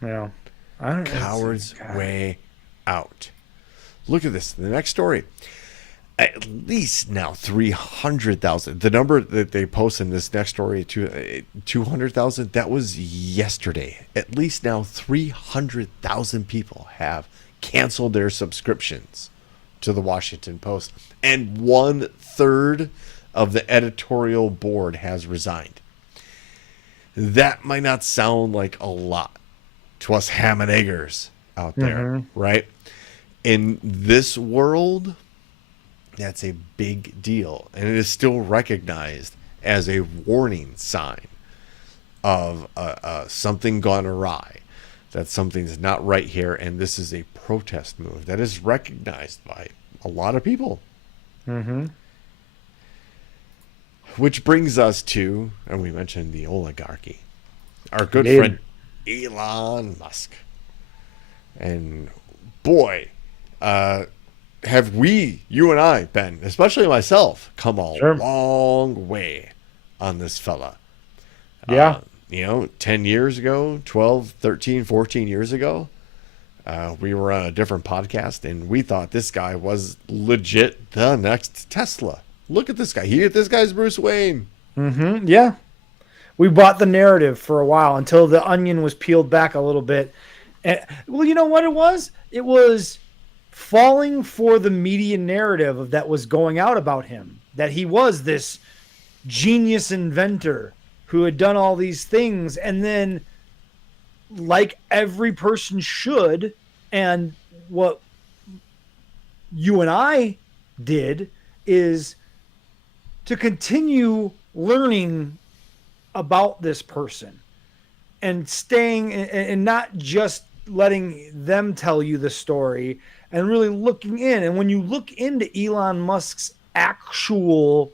Yeah. I don't Coward's way out. Look at this. The next story. At least now 300,000. The number that they post in this next story, 200,000, that was yesterday. At least now 300,000 people have canceled their subscriptions to the Washington Post. And 1/3 of the editorial board has resigned. That might not sound like a lot to us ham and eggers out there, right? In this world, that's a big deal. And it is still recognized as a warning sign of something gone awry, that something's not right here. And this is a protest move that is recognized by a lot of people. Mm-hmm. Which brings us to, and we mentioned the oligarchy, our good Indeed. friend Elon Musk. And boy, have we, you and I, Ben, especially myself, come a long way on this fella. Yeah. 10 years ago, 12, 13, 14 years ago, we were on a different podcast, and we thought this guy was legit the next Tesla. Look at this guy. This guy's Bruce Wayne. Mm-hmm. Yeah. We bought the narrative for a while until the onion was peeled back a little bit. And, well, you know what it was? It was falling for the media narrative that was going out about him, that he was this genius inventor who had done all these things. And then, like every person should, and what you and I did is to continue learning about this person and staying and not just letting them tell you the story and really looking in. And when you look into Elon Musk's actual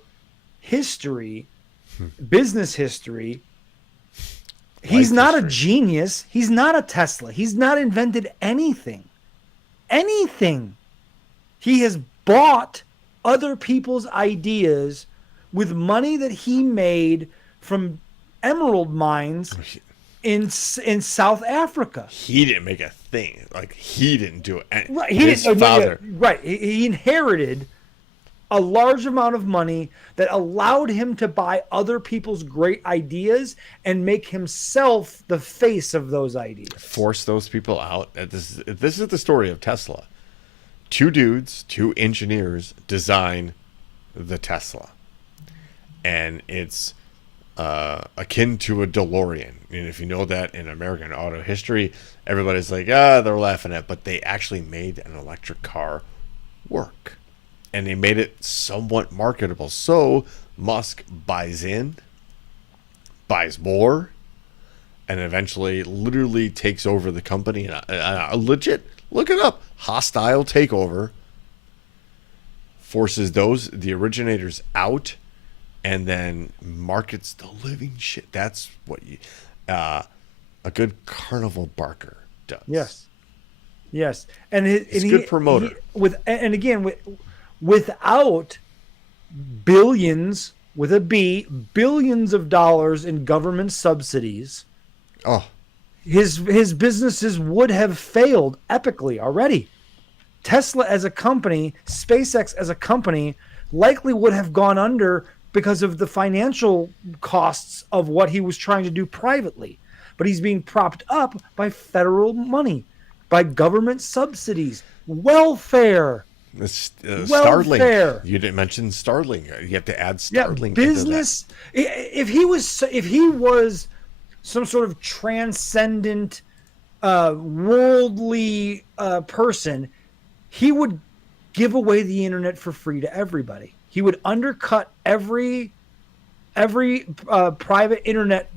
history, business history, he's not a genius. He's not a Tesla. He's not invented anything. He has bought other people's ideas with money that he made from emerald mines in South Africa. He didn't make a thing. Like, he didn't do it. Right. His father. Right. He inherited a large amount of money that allowed him to buy other people's great ideas and make himself the face of those ideas. Force those people out. This is the story of Tesla. 2 dudes, 2 engineers design the Tesla. And it's akin to a DeLorean. And if you know that in American auto history, everybody's like, they're laughing at it. But they actually made an electric car work. And they made it somewhat marketable. So Musk buys in, buys more, and eventually literally takes over the company. A legit, look it up, hostile takeover. Forces the originators out, and then markets the living shit. That's what a good carnival barker does. Yes, and he's a good promoter. Without billions with a B, billions of dollars in government subsidies, his businesses would have failed epically already. Tesla as a company, SpaceX as a company, likely would have gone under because of the financial costs of what he was trying to do privately. But he's being propped up by federal money, by government subsidies, welfare. Starlink. You didn't mention Starlink. You have to add Starlink. Yeah, business. If he was some sort of transcendent worldly person, he would give away the internet for free to everybody. He would undercut every private internet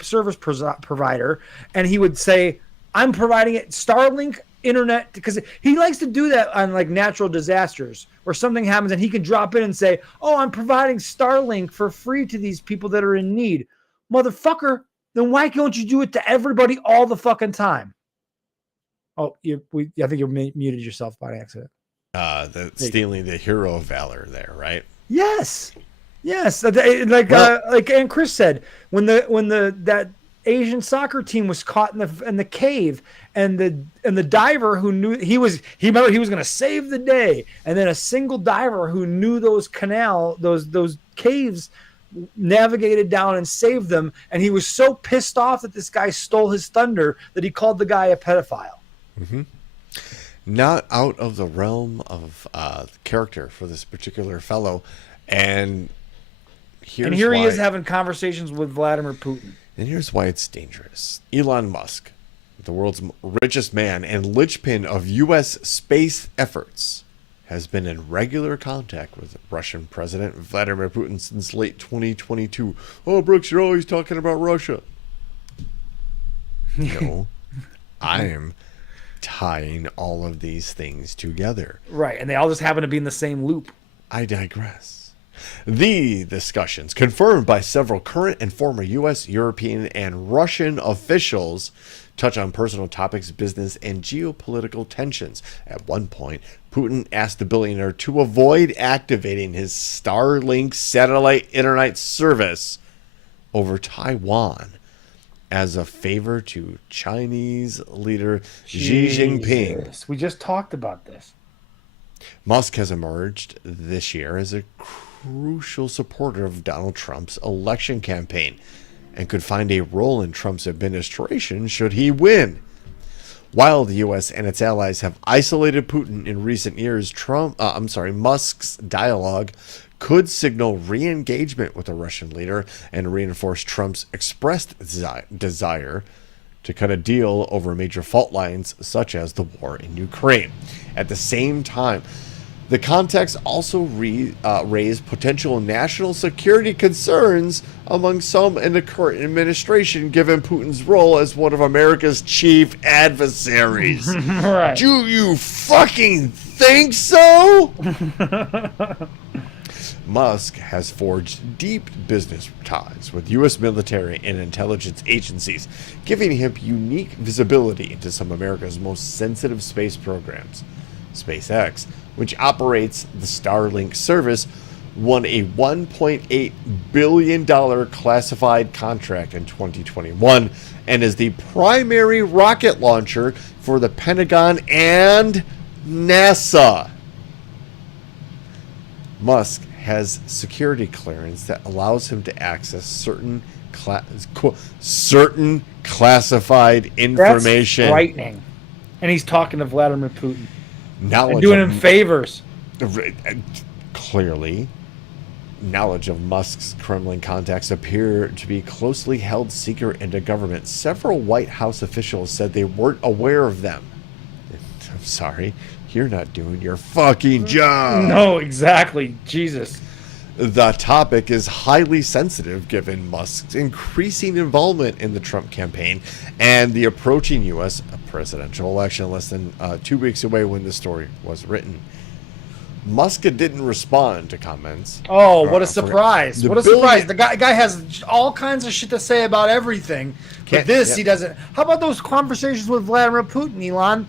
service provider, and he would say, I'm providing it Starlink internet, because he likes to do that on like natural disasters where something happens and he can drop in and say, oh, I'm providing Starlink for free to these people that are in need. Motherfucker, then why don't you do it to everybody all the fucking time? Oh, I think you muted yourself by accident. Stealing the hero of valor there, right? Yes. Like and Chris said, when that Asian soccer team was caught in the cave, and the diver who knew he was going to save the day, and then a single diver who knew those caves navigated down and saved them, and he was so pissed off that this guy stole his thunder that he called the guy a pedophile. Mm-hmm. Not out of the realm of character for this particular fellow, and here he is having conversations with Vladimir Putin. And here's why it's dangerous. Elon Musk, the world's richest man and linchpin of U.S. space efforts, has been in regular contact with Russian President Vladimir Putin since late 2022. Oh, Brooks, you're always talking about Russia. No, I'm tying all of these things together. Right, and they all just happen to be in the same loop. I digress. The discussions, confirmed by several current and former U.S., European, and Russian officials, touch on personal topics, business, and geopolitical tensions. At one point, Putin asked the billionaire to avoid activating his Starlink satellite internet service over Taiwan as a favor to Chinese leader Xi Jinping. We just talked about this. Musk has emerged this year as a crucial supporter of Donald Trump's election campaign and could find a role in Trump's administration should he win. While the U.S. and its allies have isolated Putin in recent years, Musk's dialogue could signal re-engagement with the Russian leader and reinforce Trump's expressed desire to cut a deal over major fault lines such as the war in Ukraine. At the same time, the context also raised potential national security concerns among some in the current administration, given Putin's role as one of America's chief adversaries. Right. Do you fucking think so? Musk has forged deep business ties with U.S. military and intelligence agencies, giving him unique visibility into some of America's most sensitive space programs. SpaceX, which operates the Starlink service, won a $1.8 billion classified contract in 2021 and is the primary rocket launcher for the Pentagon and NASA. Musk has security clearance that allows him to access certain classified information. That's frightening. And he's talking to Vladimir Putin. Knowledge and doing him favors. Clearly, knowledge of Musk's Kremlin contacts appear to be closely held secret in the government. Several White House officials said they weren't aware of them. I'm sorry, you're not doing your fucking job. No, exactly. Jesus. The topic is highly sensitive given Musk's increasing involvement in the Trump campaign and the approaching U.S. presidential election less than 2 weeks away when the story was written. Musk didn't respond to comments. Oh, what a surprise. What a surprise. The guy has all kinds of shit to say about everything. But he doesn't. How about those conversations with Vladimir Putin, Elon?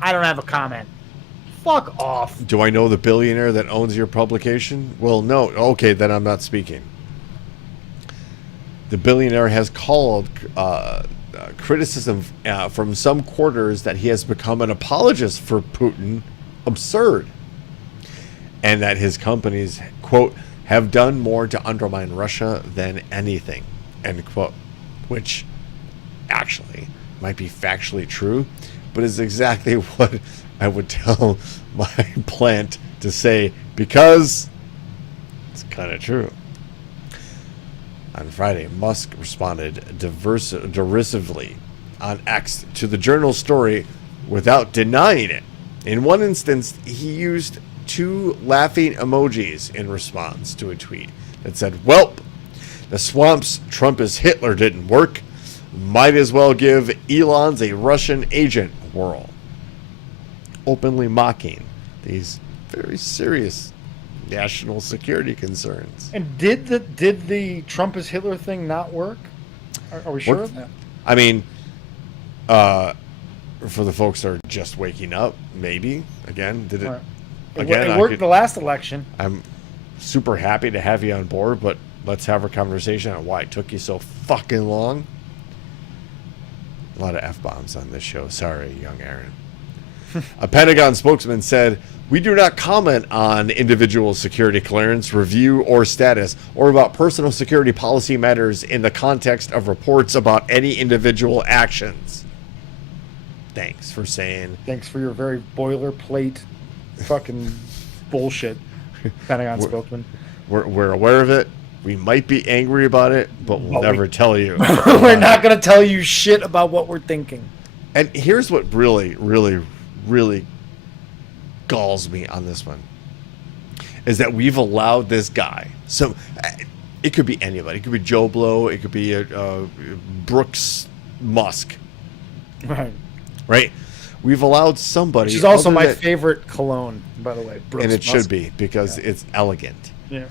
I don't have a comment. Fuck off. Do I know the billionaire that owns your publication? Well, no. Okay, then I'm not speaking. The billionaire has called criticism from some quarters that he has become an apologist for Putin absurd, and that his companies, quote, have done more to undermine Russia than anything, end quote, which actually might be factually true, but is exactly what I would tell my plant to say, because it's kind of true. On Friday, Musk responded derisively on X to the Journal's story without denying it. In one instance, he used 2 laughing emojis in response to a tweet that said, "Welp, the swamp's Trump is Hitler didn't work. Might as well give Elon's a Russian agent whirl." Openly mocking these very serious national security concerns. And did the Trump is Hitler thing not work? Are we sure of that? I mean, for the folks that are just waking up, maybe. Again, did it? Right. Again, it worked the last election. I'm super happy to have you on board, but let's have a conversation on why it took you so fucking long. A lot of F-bombs on this show. Sorry, young Aaron. A Pentagon spokesman said, "We do not comment on individual security clearance, review, or status, or about personal security policy matters in the context of reports about any individual actions." Thanks for saying. Thanks for your very boilerplate fucking bullshit, Pentagon spokesman. We're aware of it. We might be angry about it, but we'll never tell you. We're not going to tell you shit about what we're thinking. And here's what really, really, really galls me on this one, is that we've allowed this guy. So it could be anybody. It could be Joe Blow. It could be Brooks Musk. Right? We've allowed somebody. Which is also my favorite cologne, by the way. Brooks and it Musk. should be, because it's elegant. Yeah.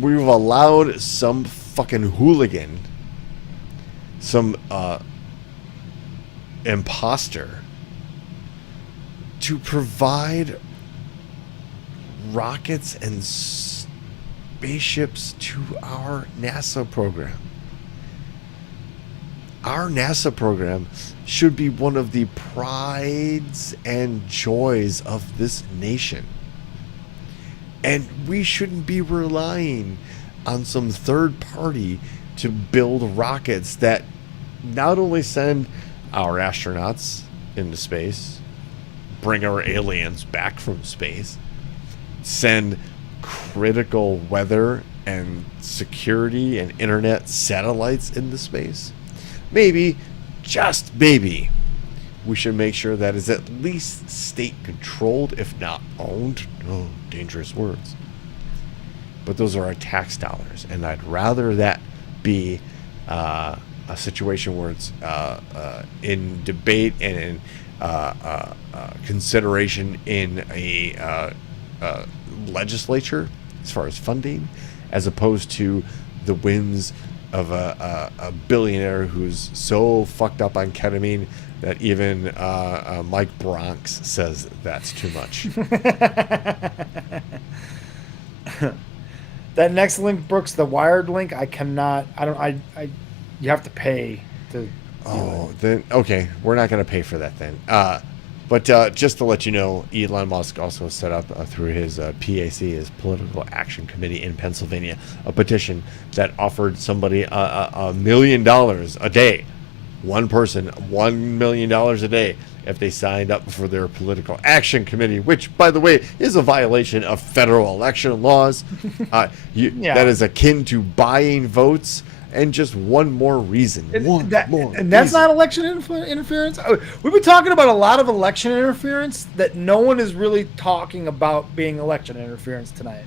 We've allowed some fucking hooligan, some imposter, to provide rockets and spaceships to our NASA program. Our NASA program should be one of the prides and joys of this nation. And we shouldn't be relying on some third party to build rockets that not only send our astronauts into space, bring our aliens back from space, send critical weather and security and internet satellites into space. Maybe, just maybe, we should make sure that is at least state controlled, if not owned. Oh, dangerous words. But those are our tax dollars, and I'd rather that be a situation where it's in debate and in consideration in a legislature as far as funding, as opposed to the whims of a billionaire who's so fucked up on ketamine that even Mike Bronx says that's too much. That next link, Brooks, the Wired link, I you have to pay to. Oh, then okay, we're not going to pay for that then. But just to let you know, Elon Musk also set up through his PAC, his Political Action Committee in Pennsylvania, a petition that offered somebody $1 million a day. One person, $1 million a day if they signed up for their Political Action Committee, which, by the way, is a violation of federal election laws. That is akin to buying votes. And just one more reason. And that's not election interference? We've been talking about a lot of election interference that no one is really talking about being election interference tonight.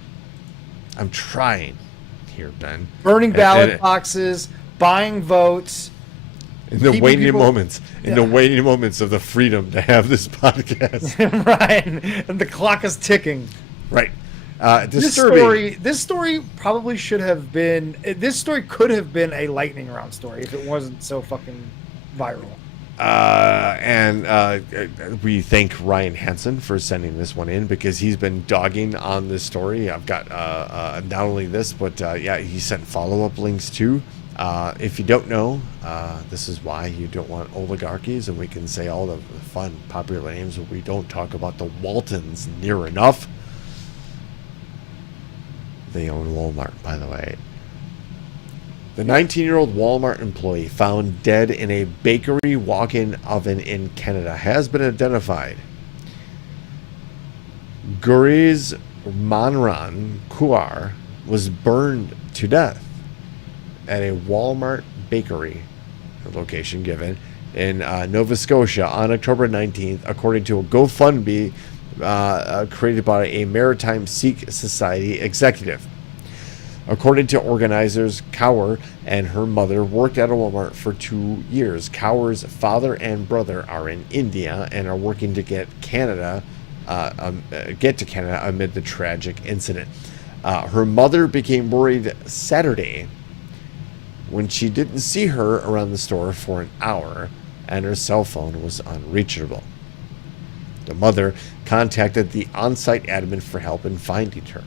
I'm trying here, Ben. Burning ballot boxes, buying votes. In the waning moments. In the waning moments of the freedom to have this podcast. Right. And the clock is ticking. Right. This story probably should have been. This story could have been a lightning round story if it wasn't so fucking viral. And we thank Ryan Hansen for sending this one in, because he's been dogging on this story. I've got not only this, but he sent follow-up links too. If you don't know, this is why you don't want oligarchies, and we can say all the fun, popular names, but we don't talk about the Waltons near enough. They own Walmart, by the way. The 19-year-old Walmart employee found dead in a bakery walk-in oven in Canada has been identified. Guriz Manran Kuar was burned to death at a Walmart bakery location given, in Nova Scotia on October 19th, according to a GoFundMe created by a Maritime Sikh Society executive. According to organizers, Kaur and her mother worked at a Walmart for 2 years. Kaur's father and brother are in India and are working to get to Canada amid the tragic incident. Her mother became worried Saturday when she didn't see her around the store for an hour and her cell phone was unreachable. The mother contacted the on-site admin for help in finding her.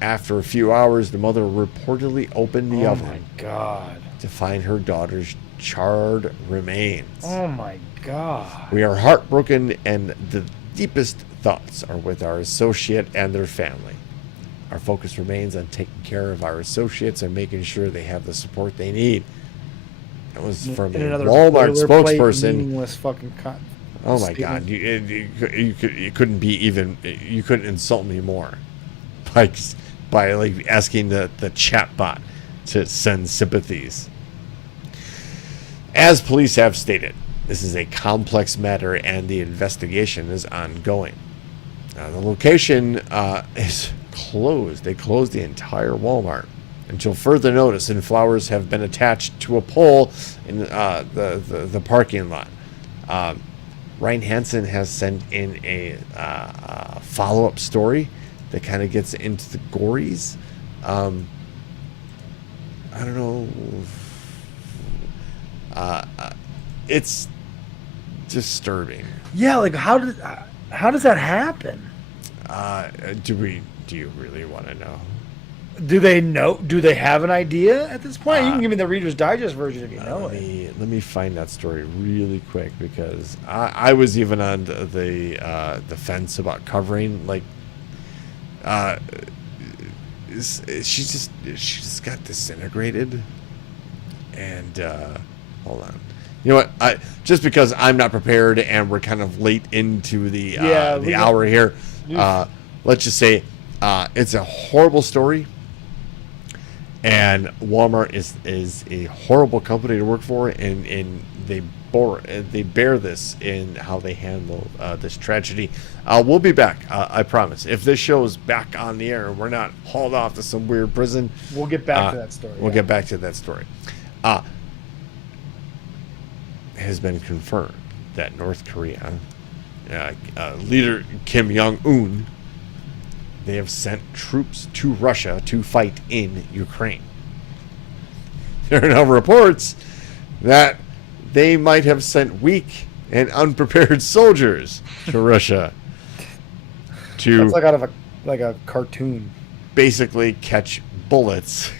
After a few hours, the mother reportedly opened the oven. Oh my God. To find her daughter's charred remains. Oh my God. We are heartbroken, and the deepest thoughts are with our associate and their family. Our focus remains on taking care of our associates and making sure they have the support they need. That was from a Walmart spokesperson. Meaningless fucking oh my God! You couldn't be even. You couldn't insult me more, by like asking the chatbot to send sympathies. As police have stated, this is a complex matter and the investigation is ongoing. The location is closed. They closed the entire Walmart until further notice, and flowers have been attached to a pole in the parking lot. Ryan Hansen has sent in a follow-up story that kind of gets into the gories. I don't know. It's disturbing. Yeah, like how does that happen? Do you really want to know? Do they know? Do they have an idea at this point? You can give me the Reader's Digest version if you know it. Let me find that story really quick, because I was even on the fence about covering, like, she just got disintegrated, and hold on. You know what? Just because I'm not prepared and we're kind of late into the hour here, let's just say it's a horrible story. And Walmart is a horrible company to work for, and they bear this in how they handle this tragedy. We'll be back, I promise. If this show is back on the air and we're not hauled off to some weird prison, we'll get back to that story. We'll get back to that story. Has been confirmed that North Korea leader Kim Jong-un, they have sent troops to Russia to fight in Ukraine. There are now reports that they might have sent weak and unprepared soldiers to Russia to That's like out of a cartoon. Basically catch bullets.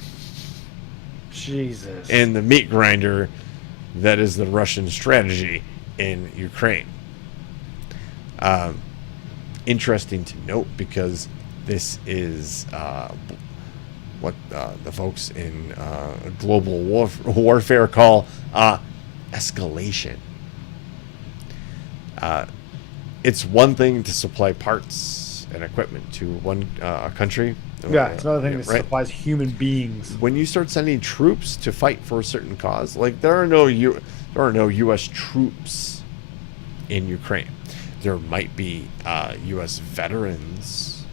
Jesus. In the meat grinder that is the Russian strategy in Ukraine. Interesting to note, because this is what the folks in global warfare call escalation. It's one thing to supply parts and equipment to one country. Yeah, it's another thing that right? supplies human beings. When you start sending troops to fight for a certain cause, like there are no U.S. troops in Ukraine. There might be U.S. veterans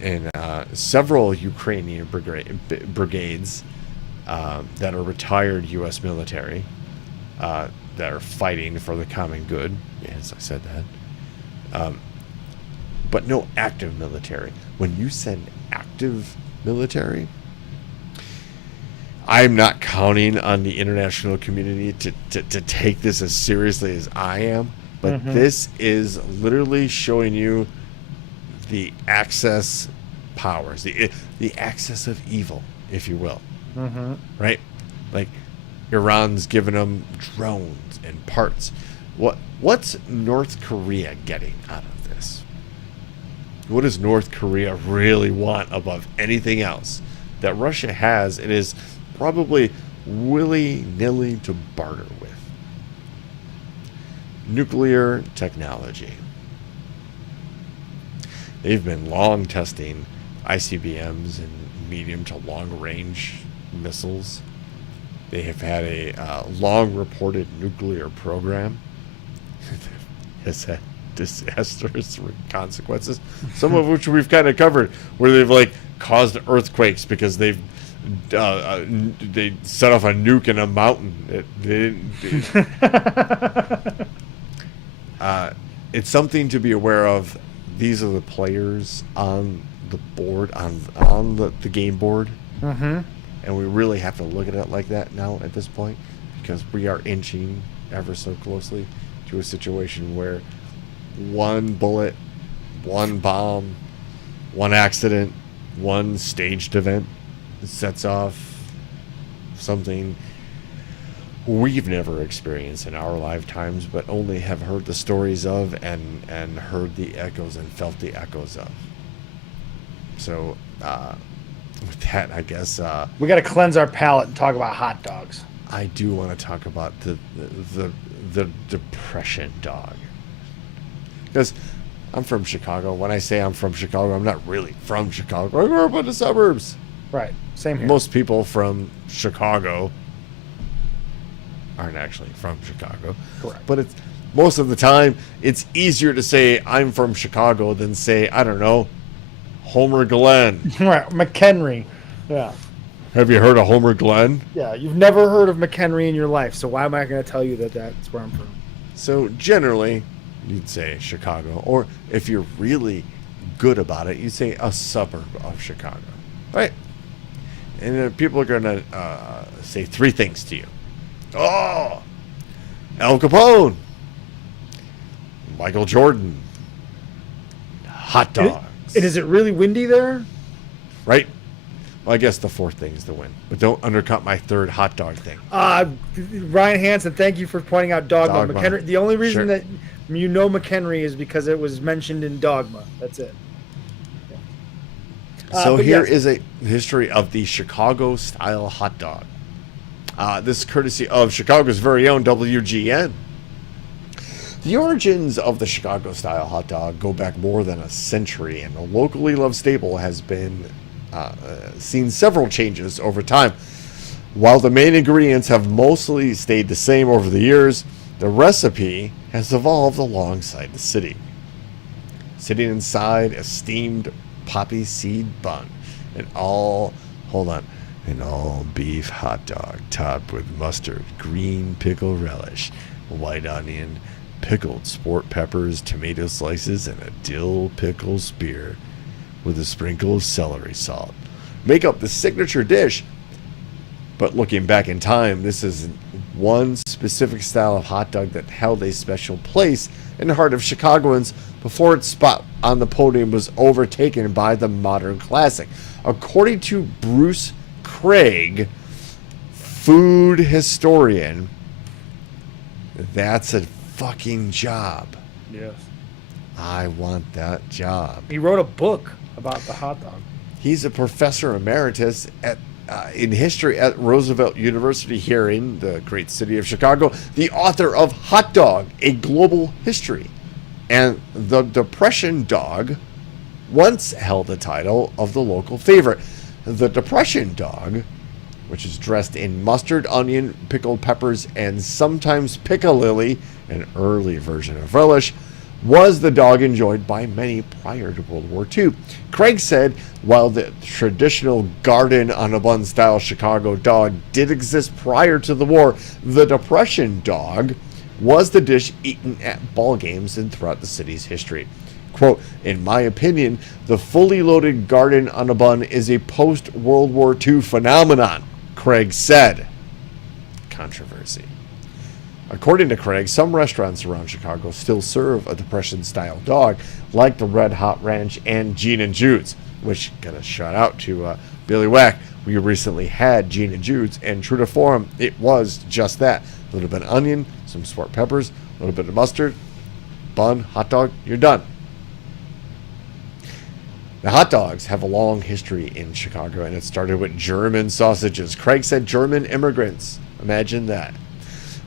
in several Ukrainian brigades that are retired U.S. military that are fighting for the common good. Yes, I said that. But no active military. When you send active military, I'm not counting on the international community to take this as seriously as I am. But this is literally showing you the Axis powers, the axis of evil, if you will. Right? Like Iran's giving them drones and parts. What's North Korea getting out of this? What does North Korea really want above anything else that Russia has and is probably willy-nilly to barter with? Nuclear technology. They've been long testing ICBMs and medium to long range missiles. They have had a long reported nuclear program. Has had disastrous consequences, some of which we've kind of covered, where they've like caused earthquakes because they set off a nuke in a mountain. It's something to be aware of. These are the players on the board, on the game board. Mm-hmm. And we really have to look at it like that now at this point, because we are inching ever so closely to a situation where one bullet, one bomb, one accident, one staged event sets off something we've never experienced in our lifetimes, but only have heard the stories of and heard the echoes and felt the echoes of. So, with that, I guess we got to cleanse our palate and talk about hot dogs. I do want to talk about the depression dog, because I'm from Chicago. When I say I'm from Chicago, I'm not really from Chicago. I grew up in the suburbs. Right. Same here. Most people from Chicago aren't actually from Chicago. Correct. But it's most of the time it's easier to say I'm from Chicago than say, I don't know, Homer Glen. Right. McHenry. Yeah. Have you heard of Homer Glen? Yeah. You've never heard of McHenry in your life, so why am I going to tell you that that's where I'm from? So generally, you'd say Chicago, or if you're really good about it, you'd say a suburb of Chicago, right? And then people are going to say three things to you. Oh, Al Capone, Michael Jordan, hot dogs. And is it really windy there? Right? Well, I guess the fourth thing is the win. But don't undercut my third hot dog thing. Ryan Hansen, thank you for pointing out Dogma. Dogma. McHenry, the only reason Sure. that you know McHenry is because it was mentioned in Dogma. That's it. So but here yes. is a history of the Chicago-style hot dog. This is courtesy of Chicago's very own WGN. The origins of the Chicago-style hot dog go back more than a century, and the locally loved staple has been seen several changes over time. While the main ingredients have mostly stayed the same over the years, the recipe has evolved alongside the city. Sitting inside a steamed poppy seed bun, an all beef hot dog topped with mustard, green pickle relish, white onion, pickled sport peppers, tomato slices, and a dill pickle spear with a sprinkle of celery salt make up the signature dish. But looking back in time, this is one specific style of hot dog that held a special place in the heart of Chicagoans before its spot on the podium was overtaken by the modern classic. According to Bruce Craig, food historian, that's a fucking job. Yes. I want that job. He wrote a book about the hot dog. He's a professor emeritus in history at Roosevelt University here in the great city of Chicago, the author of Hot Dog, A Global History. And the Depression Dog once held the title of the local favorite. The Depression Dog, which is dressed in mustard, onion, pickled peppers, and sometimes piccalilli, an early version of relish, was the dog enjoyed by many prior to World War II. Craig said, while the traditional garden on a bun style Chicago dog did exist prior to the war, the Depression Dog was the dish eaten at ball games and throughout the city's history. Quote, in my opinion, the fully loaded garden on a bun is a post-World War II phenomenon, Craig said. Controversy. According to Craig, some restaurants around Chicago still serve a Depression-style dog, like the Red Hot Ranch and Gene and Jude's, which, got a shout out to Billy Wack. We recently had Gene and Jude's, and true to form, it was just that. A little bit of onion, some sport peppers, a little bit of mustard, bun, hot dog, you're done. The hot dogs have a long history in Chicago, and it started with German sausages. Craig said German immigrants, imagine that,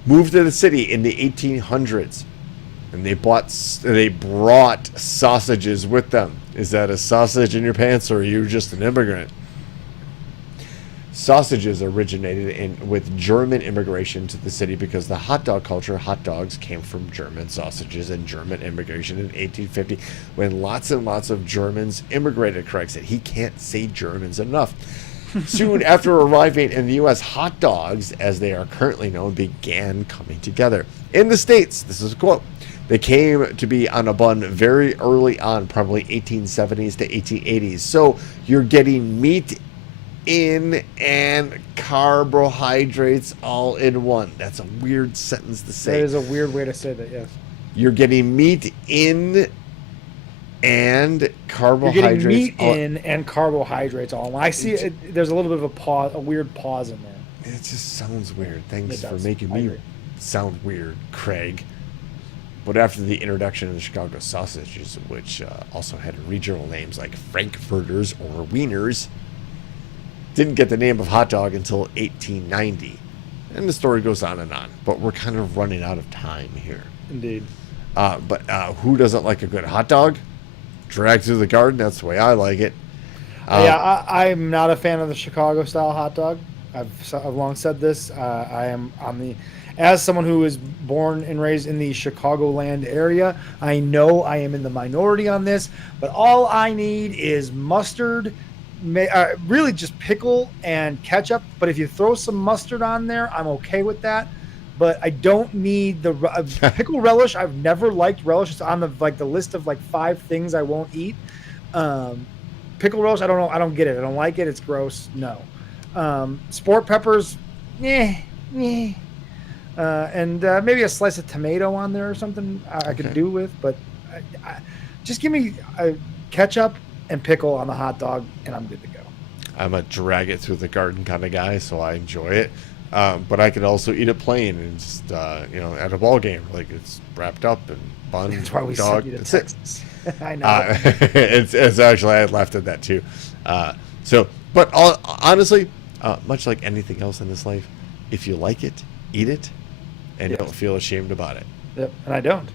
moved to the city in the 1800s, and they brought sausages with them. Is that a sausage in your pants, or are you just an immigrant? Sausages originated with German immigration to the city because the hot dog culture, hot dogs came from German sausages and German immigration in 1850 when lots and lots of Germans immigrated. Craig said he can't say Germans enough. Soon after arriving in the U.S., hot dogs, as they are currently known, began coming together. In the States, this is a quote, they came to be on a bun very early on, probably 1870s to 1880s. So you're getting meat in and carbohydrates all in one. That's a weird sentence to say. That is a weird way to say that, yes. You're getting meat in and carbohydrates. You're getting meat in and carbohydrates all in one. I see it, there's a little bit of a pause, a weird pause in there. It just sounds weird. Thanks for does. making I me agree. sound weird, Craig. But after the introduction of the Chicago sausages, which also had regional names like Frankfurters or Wieners, didn't get the name of hot dog until 1890. And the story goes on and on. But we're kind of running out of time here. Indeed. But who doesn't like a good hot dog? Dragged through the garden, that's the way I like it. I'm not a fan of the Chicago style hot dog. I've long said this. I am on the, as someone who is born and raised in the Chicagoland area, I know I am in the minority on this, but all I need is mustard, really just pickle and ketchup. But if you throw some mustard on there, I'm okay with that. But I don't need the pickle relish. I've never liked relish. It's on the list of 5 things I won't eat. Pickle relish, I don't know. I don't get it. I don't like it. It's gross. No. Sport peppers, and maybe a slice of tomato on there or something I could do with. But just give me ketchup and pickle on the hot dog, and I'm good to go. I'm a drag it through the garden kind of guy, so I enjoy it. But I could also eat it plain and just, at a ball game, like it's wrapped up and bun. That's why we dog. sent you to That's Texas. I know. It's actually, I had laughed at that too. Honestly, much like anything else in this life, if you like it, eat it, and Yes. don't feel ashamed about it. Yep, and I don't.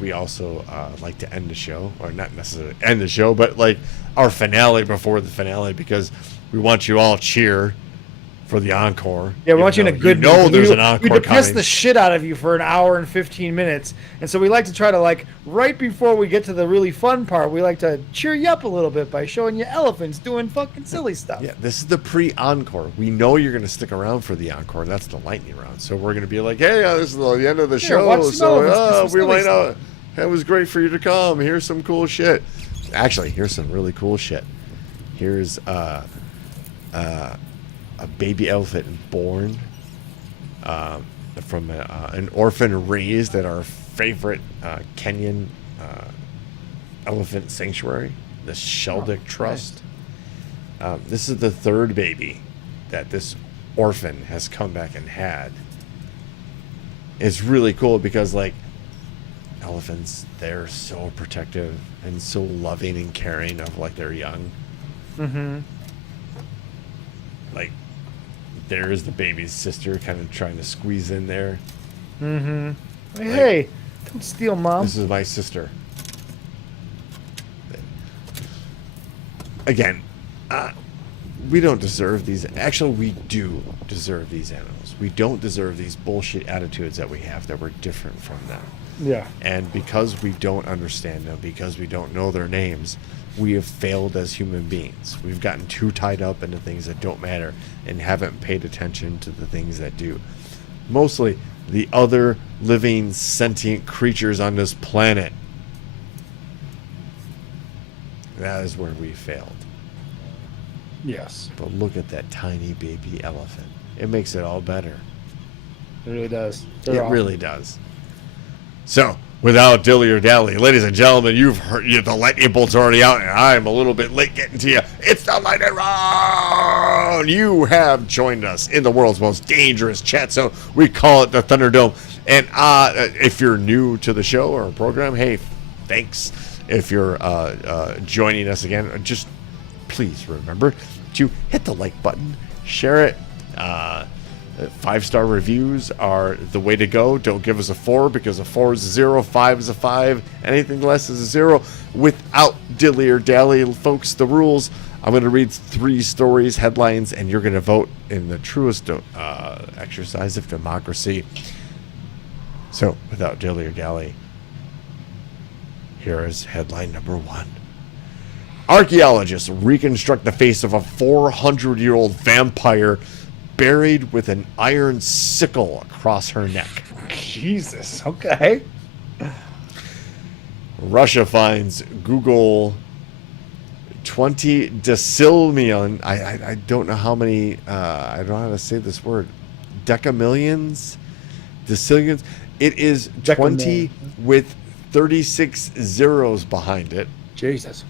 We also like to end the show, or not necessarily end the show, but like our finale before the finale, because we want you all cheer for the encore. Yeah, we want you in a good mood. There's an encore we depress coming. the shit out of you for an hour and 15 minutes. And so we like to try to, right before we get to the really fun part, we like to cheer you up a little bit by showing you elephants doing fucking silly stuff. Yeah, this is the pre-encore. We know you're going to stick around for the encore. That's the lightning round. So we're going to be like, hey, this is the end of the show. watch some So elephants do some we silly might not. It was great for you to come. Here's some cool shit. Actually, here's some really cool shit. Here's a baby elephant born from an orphan raised at our favorite Kenyan elephant sanctuary, the Sheldick Trust. This is the 3rd baby that this orphan has come back and had. It's really cool because, elephants, they're so protective and so loving and caring of, their young. Mm-hmm. There's the baby's sister kind of trying to squeeze in there. Mm-hmm. Hey, don't steal Mom. This is my sister. Again, we don't deserve these. Actually, we do deserve these animals. We don't deserve these bullshit attitudes that we have that we're different from them. Yeah. And because we don't understand them, because we don't know their names, we have failed as human beings. We've gotten too tied up into things that don't matter and haven't paid attention to the things that do. Mostly the other living sentient creatures on this planet. That is where we failed. Yes. But look at that tiny baby elephant. It makes it all better. It really does. It really does. So, without dilly or dally, ladies and gentlemen, you've heard the lightning bolt's already out, and I'm a little bit late getting to you. It's the lightning round. You have joined us in the world's most dangerous chat zone. We call it the Thunderdome. And if you're new to the show or program, hey, thanks. If you're joining us again, just please remember to hit the like button, share it. 5-star reviews are the way to go. Don't give us a 4 because a 4 is a 0, 5 is a 5, anything less is a 0. Without dilly or dally, folks, the rules I'm going to read 3 stories, headlines, and you're going to vote in the truest exercise of democracy. So, without dilly or dally, here is headline number 1. Archaeologists reconstruct the face of a 400-year-old vampire buried with an iron sickle across her neck. Jesus. Okay. Russia finds Google 20 decillion. I don't know how many. I don't know how to say this word. Decamillions, decillions. It is 20 with 36 zeros behind it. Jesus.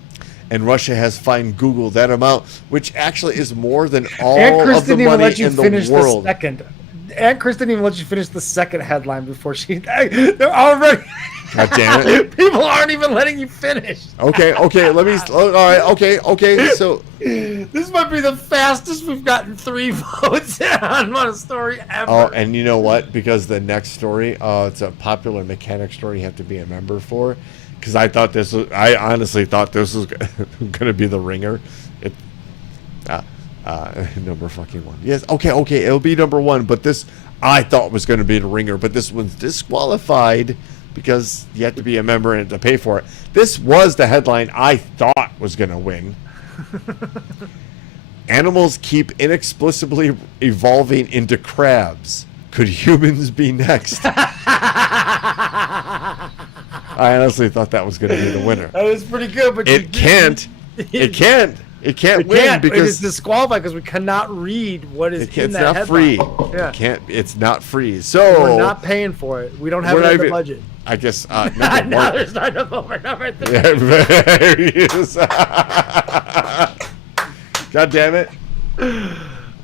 And Russia has fined Google that amount, which actually is more than all Aunt Chris of the didn't even money let you in the finish world. the second. Aunt Chris didn't even let you finish the second headline before she. They're already. God damn it! People aren't even letting you finish. Okay. Let me. All right. Okay. So This might be the fastest we've gotten 3 votes on a story ever. Oh, and you know what? Because the next story, it's a popular mechanic story you have to be a member for. Because I honestly thought this was going to be the ringer. Number fucking 1. Yes, okay, it'll be number 1. But this, I thought was going to be the ringer. But this one's disqualified because you have to be a member and to pay for it. This was the headline I thought was going to win. Animals keep inexplicably evolving into crabs. Could humans be next? I honestly thought that was going to be the winner. That was pretty good, but It can't win it because is disqualified because we cannot read what is in it's that not free. headline. Yeah. It's not free. So We're not paying for it. We don't have we're it in not the even- budget. I guess Now there's not enough over number 3. There he is. God damn it.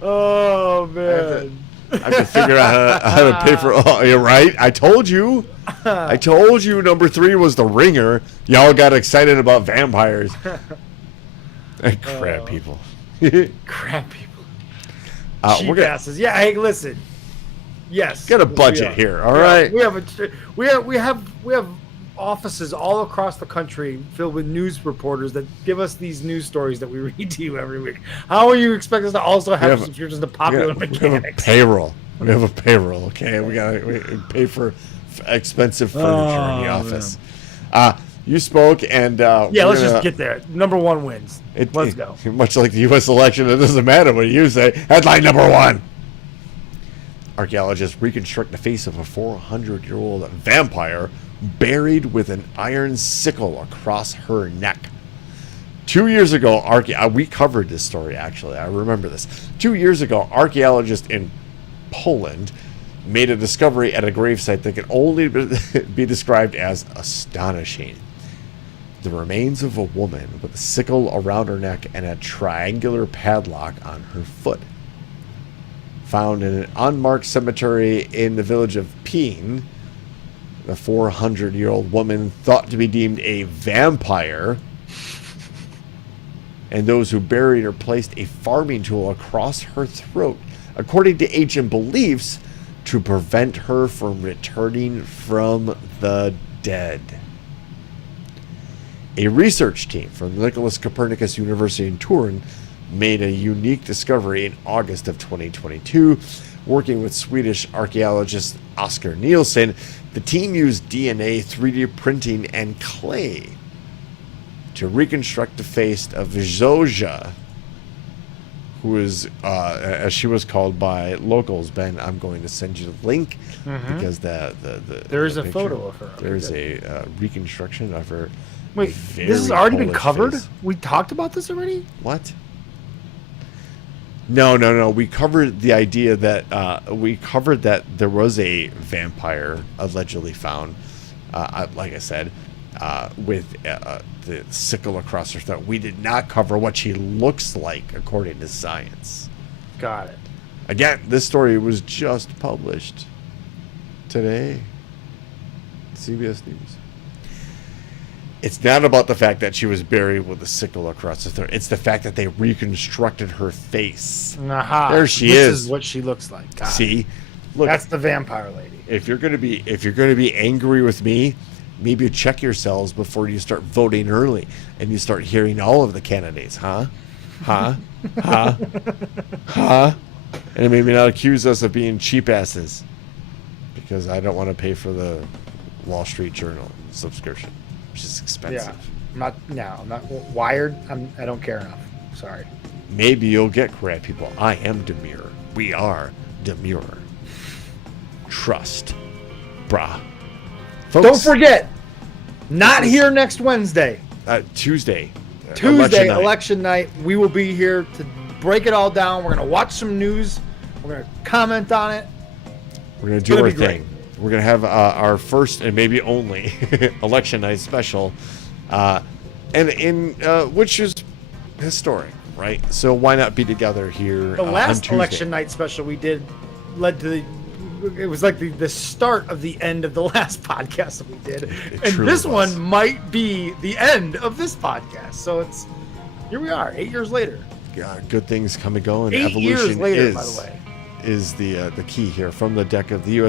Oh man. I have to figure out how to pay for. Oh, you're right. I told you. Number 3 was the ringer. Y'all got excited about vampires. Crap people. Crap people. We're Cheap gonna asses. Yeah, hey, listen. Yes. get a we budget are. here. All right. We have offices all across the country filled with news reporters that give us these news stories that we read to you every week. How will you expect us to also have subscriptions to Popular We have a Mechanics? payroll. We have a payroll. Okay, we pay for expensive furniture in the office. You spoke, and Let's just get there. Number 1 wins. Let's go. Much like the U.S. election, it doesn't matter what you say. Headline number 1: Archaeologists reconstruct the face of a 400-year-old vampire buried with an iron sickle across her neck. 2 years ago, we covered this story, actually. I remember this. 2 years ago, archaeologists in Poland made a discovery at a gravesite that can only be described as astonishing. The remains of a woman with a sickle around her neck and a triangular padlock on her foot. Found in an unmarked cemetery in the village of Peen, the 400-year-old woman thought to be deemed a vampire, and those who buried her placed a farming tool across her throat, according to ancient beliefs, to prevent her from returning from the dead. A research team from the Nicholas Copernicus University in Turin made a unique discovery in August of 2022. Working with Swedish archaeologist Oskar Nielsen, the team used DNA, 3D printing, and clay to reconstruct the face of Zoja, who is, as she was called by locals. Ben, I'm going to send you the link because there is the a photo of her. There is a reconstruction of her. Wait, this has already been covered? We talked about this already? What? No. We covered the idea that there was a vampire allegedly found, like I said, with the sickle across her throat. We did not cover what she looks like according to science. Got it. Again, this story was just published today. CBS News. It's not about the fact that she was buried with a sickle across her throat. It's the fact that they reconstructed her face. Aha. There she This is. is what she looks like. Got it. See, look. That's the vampire lady. If you're gonna be angry with me, maybe you check yourselves before you start voting early and you start hearing all of the candidates, huh? Huh? Huh? Huh? And it made me not accuse us of being cheap asses. Because I don't want to pay for the Wall Street Journal subscription, which is expensive. I'm not Wired. I don't care enough. Sorry. Maybe you'll get crap people. I am Demure. We are Demure. Trust. Brah. Folks, Don't forget, not here next Wednesday. Tuesday. Tuesday, election night. We will be here to break it all down. We're going to watch some news. We're going to comment on it. We're going to do our thing. We're going to have our first and maybe only election night special, which is historic, right? So why not be together here? The last on election night special we did led to it was like the start of the end of the last podcast that we did, and this one might be the end of this podcast. So here we are, 8 years later. Yeah, good things come and go, and 8 evolution years later, by the way, is the key here from the deck of the U.S.